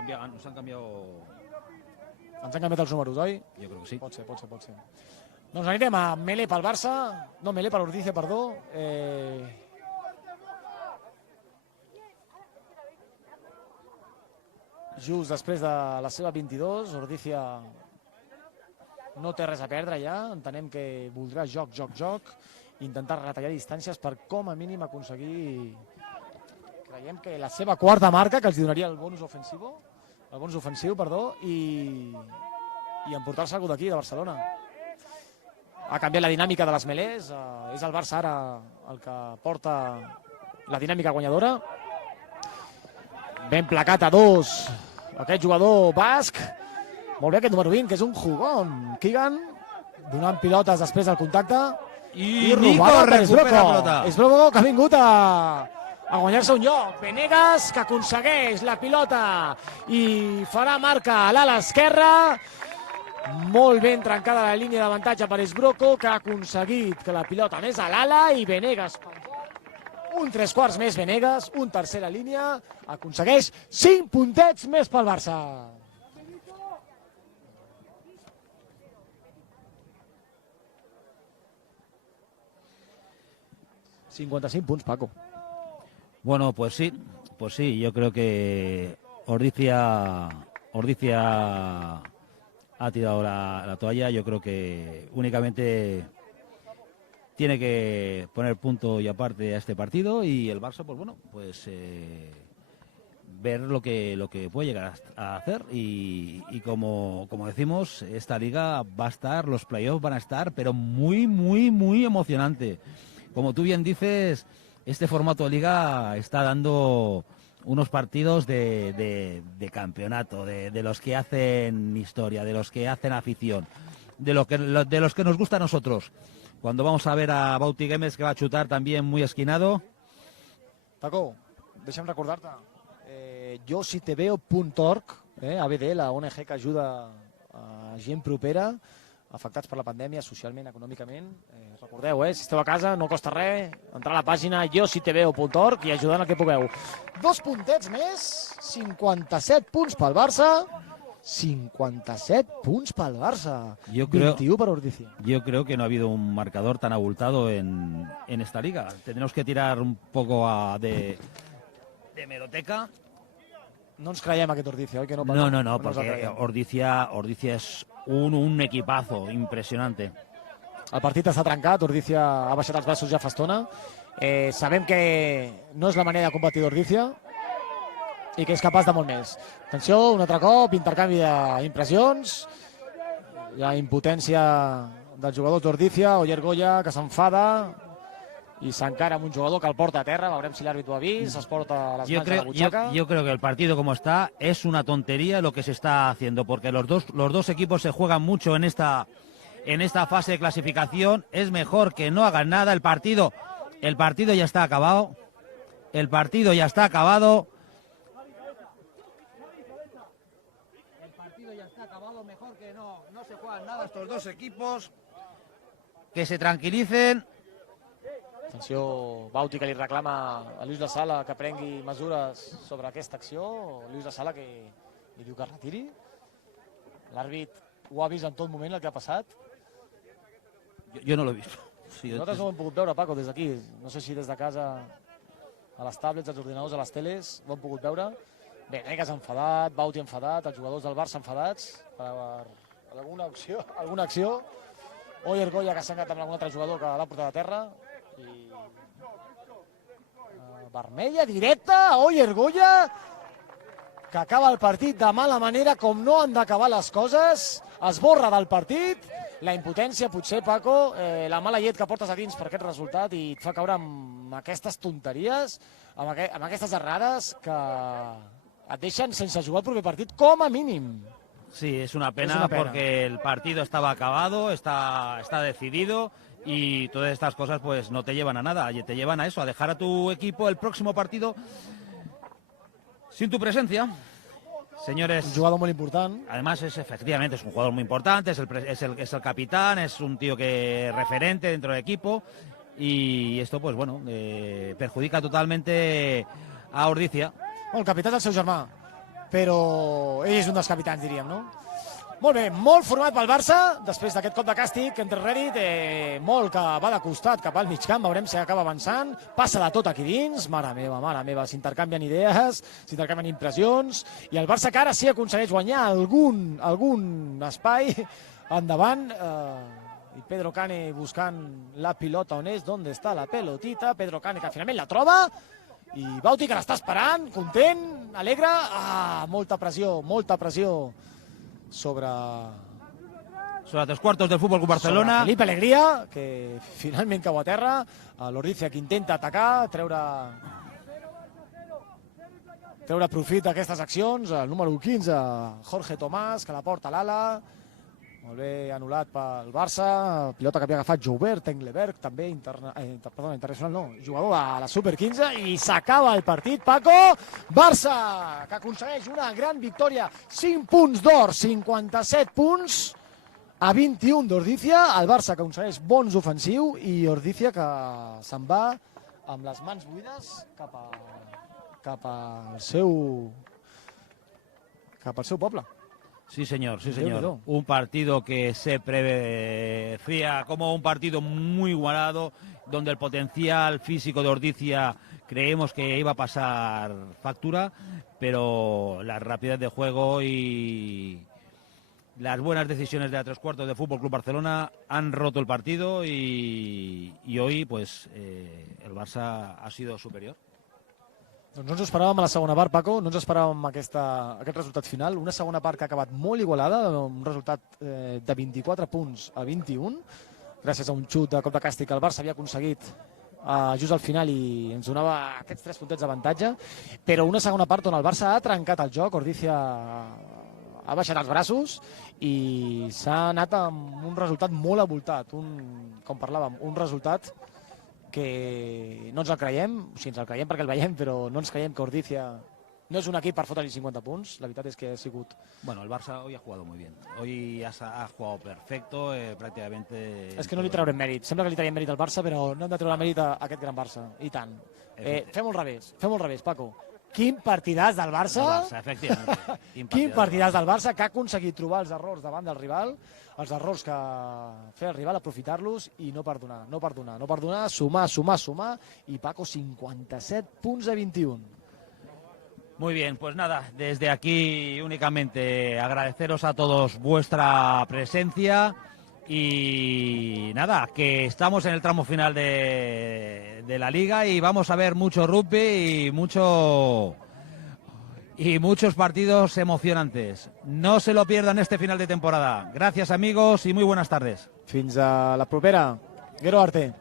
han cambiado... Ens han canviat els números, oi? Jo crec que sí. Pot ser. Doncs anirem a Melé pel Barça, no Melé per l'Ordizia, perdó. Just després de la seva 22, Ordizia no té res a perdre ja, entenem que voldrà joc, intentar retallar distàncies per com a mínim aconseguir, creiem que la seva quarta marca, que els donaria el bonus ofensiu, i emportar-se algú d'aquí, de Barcelona. Ha canviat la dinàmica de les melés, és el Barça ara el que porta la dinàmica guanyadora. Ben placat a 2, aquest jugador basc. Molt bé aquest número 20, que és un jugón. Keegan, donant pilotes després del contacte. I Nico recupera la pilota. Esbroco, que ha vingut a guanyar-se un lloc. Venegas, que aconsegueix la pilota i farà marca a l'ala esquerra. Molt ben trencada la línia d'avantatge per Esbroco, que ha aconseguit que la pilota anés a l'ala, i Venegas, un 3/4 més Venegas, un tercera línia, aconsegueix 5 puntets més pel Barça. ...55 puntos, Paco. Bueno, pues sí, yo creo que Ordizia ha tirado la toalla. Yo creo que únicamente tiene que poner punto y aparte a este partido, y el Barça, pues bueno, pues ver lo que puede llegar a hacer, y como decimos, esta liga va a estar, los playoffs van a estar, pero muy, muy, muy emocionante. Como tú bien dices, este formato de liga está dando unos partidos de campeonato, de los que hacen historia, de los que hacen afición, de los que nos gusta a nosotros. Cuando vamos a ver a Bauti Gémez, que va a chutar también muy esquinado. Paco, deixa'm recordar-te, jo si te veo.org, ABD, la ONG que ajuda a gent propera, afectats per la pandèmia, socialment, econòmicament. Recordeu, si esteu a casa, no costa res, entrar a la pàgina jositeveo.org i ajudant el que pugueu. 2 puntets més, 57 punts pel Barça, 57 punts pel Barça, 21 per Ordizia. Yo creo que no ha habido un marcador tan abultado en esta liga. Tendremos que tirar un poco de hemeroteca. No ens creiem aquest Ordizia, oi que no? No, porque Ordizia es un equipazo impresionante. El partit està trencat, Ordizia ha baixat els braços ja fa estona. Sabem que no és la manera de competir d'Ordizia i que és capaç de molt més. Atenció, un altre cop, intercanvi d'impressions. Hi ha impotència del jugador d'Ordizia, Oyer Goya, que s'enfada i s'encara amb un jugador que el porta a terra. Veurem si l'àrbit ho ha vist, es porta les mans a la butxaca. Yo creo que el partido como está es una tontería lo que se está haciendo, porque los dos equipos se juegan mucho en esta fase de clasificación. Es mejor que no hagan nada. El partido ya está acabado. El partido ya está acabado. Mejor que no se juegan nada estos dos equipos. Que se tranquilicen. Atenció, Bauti, que li reclama a Lluís La Sala que prengui mesures sobre aquesta acció. Lluís La Sala que li diu que es retiri. L'àrbit ho ha vist en tot moment el que ha passat. Jo no l'he vist. Sí, nosaltres no ho hem pogut veure, Paco, des d'aquí. No sé si des de casa, a les tablets, als ordinadors, a les teles, ho hem pogut veure. Venegas enfadat, Bauti enfadat, els jugadors del Barça enfadats per alguna acció. Oyer Goya, que s'ha engat amb algun altre jugador que l'ha portat a terra. I vermella directa a Oyer Goya, que acaba el partit de mala manera, com no han d'acabar les coses. Esborra del partit. La impotència, potser, Paco, la mala llet que portes a dins per aquest resultat i et fa caure amb aquestes tonteries, amb aquestes errades que et deixen sense jugar el proper partit, com a mínim. Sí, es una pena porque el partido estaba acabado, está decidido, y todas estas cosas pues no te llevan a nada, te llevan a eso, a dejar a tu equipo el próximo partido sin tu presencia. Señores, un jugador muy importante. Además, efectivamente es un jugador muy importante, es el capitán, es un tío que es referente dentro del equipo, y esto pues bueno, perjudica totalmente a Ordizia. El capità és el seu germà, però ell és un dels capitans, diríem, no? Molt bé, molt format pel Barça, després d'aquest cop de càstig entre Reddit, molt que va de costat cap al mig camp, veurem si acaba avançant, passa de tot aquí dins, mare meva, s'intercanvien idees, s'intercanvien impressions, i el Barça que ara sí aconsegueix guanyar algun espai endavant, i Pedro Cane buscant la pilota on és, d'on està la pelotita, Pedro Cane que finalment la troba, i Bauti que l'està esperant, content, alegre, molta pressió sobre 3 quartos del Fútbol Club Barcelona. Felipe Alegría, que finalment cau a terra, l'Ordizia que intenta atacar, treure profit d'aquestes accions, el número 15, Jorge Tomàs, que la porta a l'ala, molt bé anul·lat pel Barça, pilota que havia agafat Joubert Engelberg, també internacional no, jugador de la Super 15, i s'acaba el partit, Paco. Barça, que aconsegueix una gran victòria, 5 punts d'or, 57 punts a 21 d'Ordizia, el Barça que aconsegueix bons ofensiu i Ordizia que se'n va amb les mans buides cap al seu poble. Sí, señor, sí, señor. Un partido que se preveía como un partido muy igualado, donde el potencial físico de Ordizia creemos que iba a pasar factura, pero la rapidez de juego y las buenas decisiones de la 3/4 de Fútbol Club Barcelona han roto el partido y hoy pues el Barça ha sido superior. Doncs no ens esperàvem a la segona part, Paco, no ens esperàvem aquest resultat final. Una segona part que ha acabat molt igualada, un resultat de 24 punts a 21, gràcies a un xut de cop de càstig que el Barça havia aconseguit just al final i ens donava aquests 3 puntets d'avantatge, però una segona part on el Barça ha trencat el joc, Ordizia ha baixat els braços i s'ha anat amb un resultat molt avoltat, com parlàvem, un resultat que no ens el creiem, o sigui, ens el creiem perquè el veiem, però no ens creiem que Ordizia no és un equip per fotre-li 50 punts, la veritat és que ha sigut... Bueno, el Barça hoy ha jugado muy bien, hoy ha jugado perfecto, prácticamente... És que no li traurem mèrit, sembla que li traiem mèrit al Barça, però no hem de treure mèrit a aquest gran Barça, i tant. Fem-ho al revés, Paco. Quin partidàs del Barça, efectivament. Quin partidàs del Barça que ha aconseguit trobar els errors davant del rival, els errors que feia el rival, aprofitar-los i no perdonar, sumar, i Paco, 57 punts a 21. Muy bien, pues nada, desde aquí únicamente agradeceros a todos vuestra presencia y nada, que estamos en el tramo final de la liga y vamos a ver mucho rugby y muchos partidos emocionantes. No se lo pierdan este final de temporada. Gracias, amigos, y muy buenas tardes. Fins a la propera. Gero arte.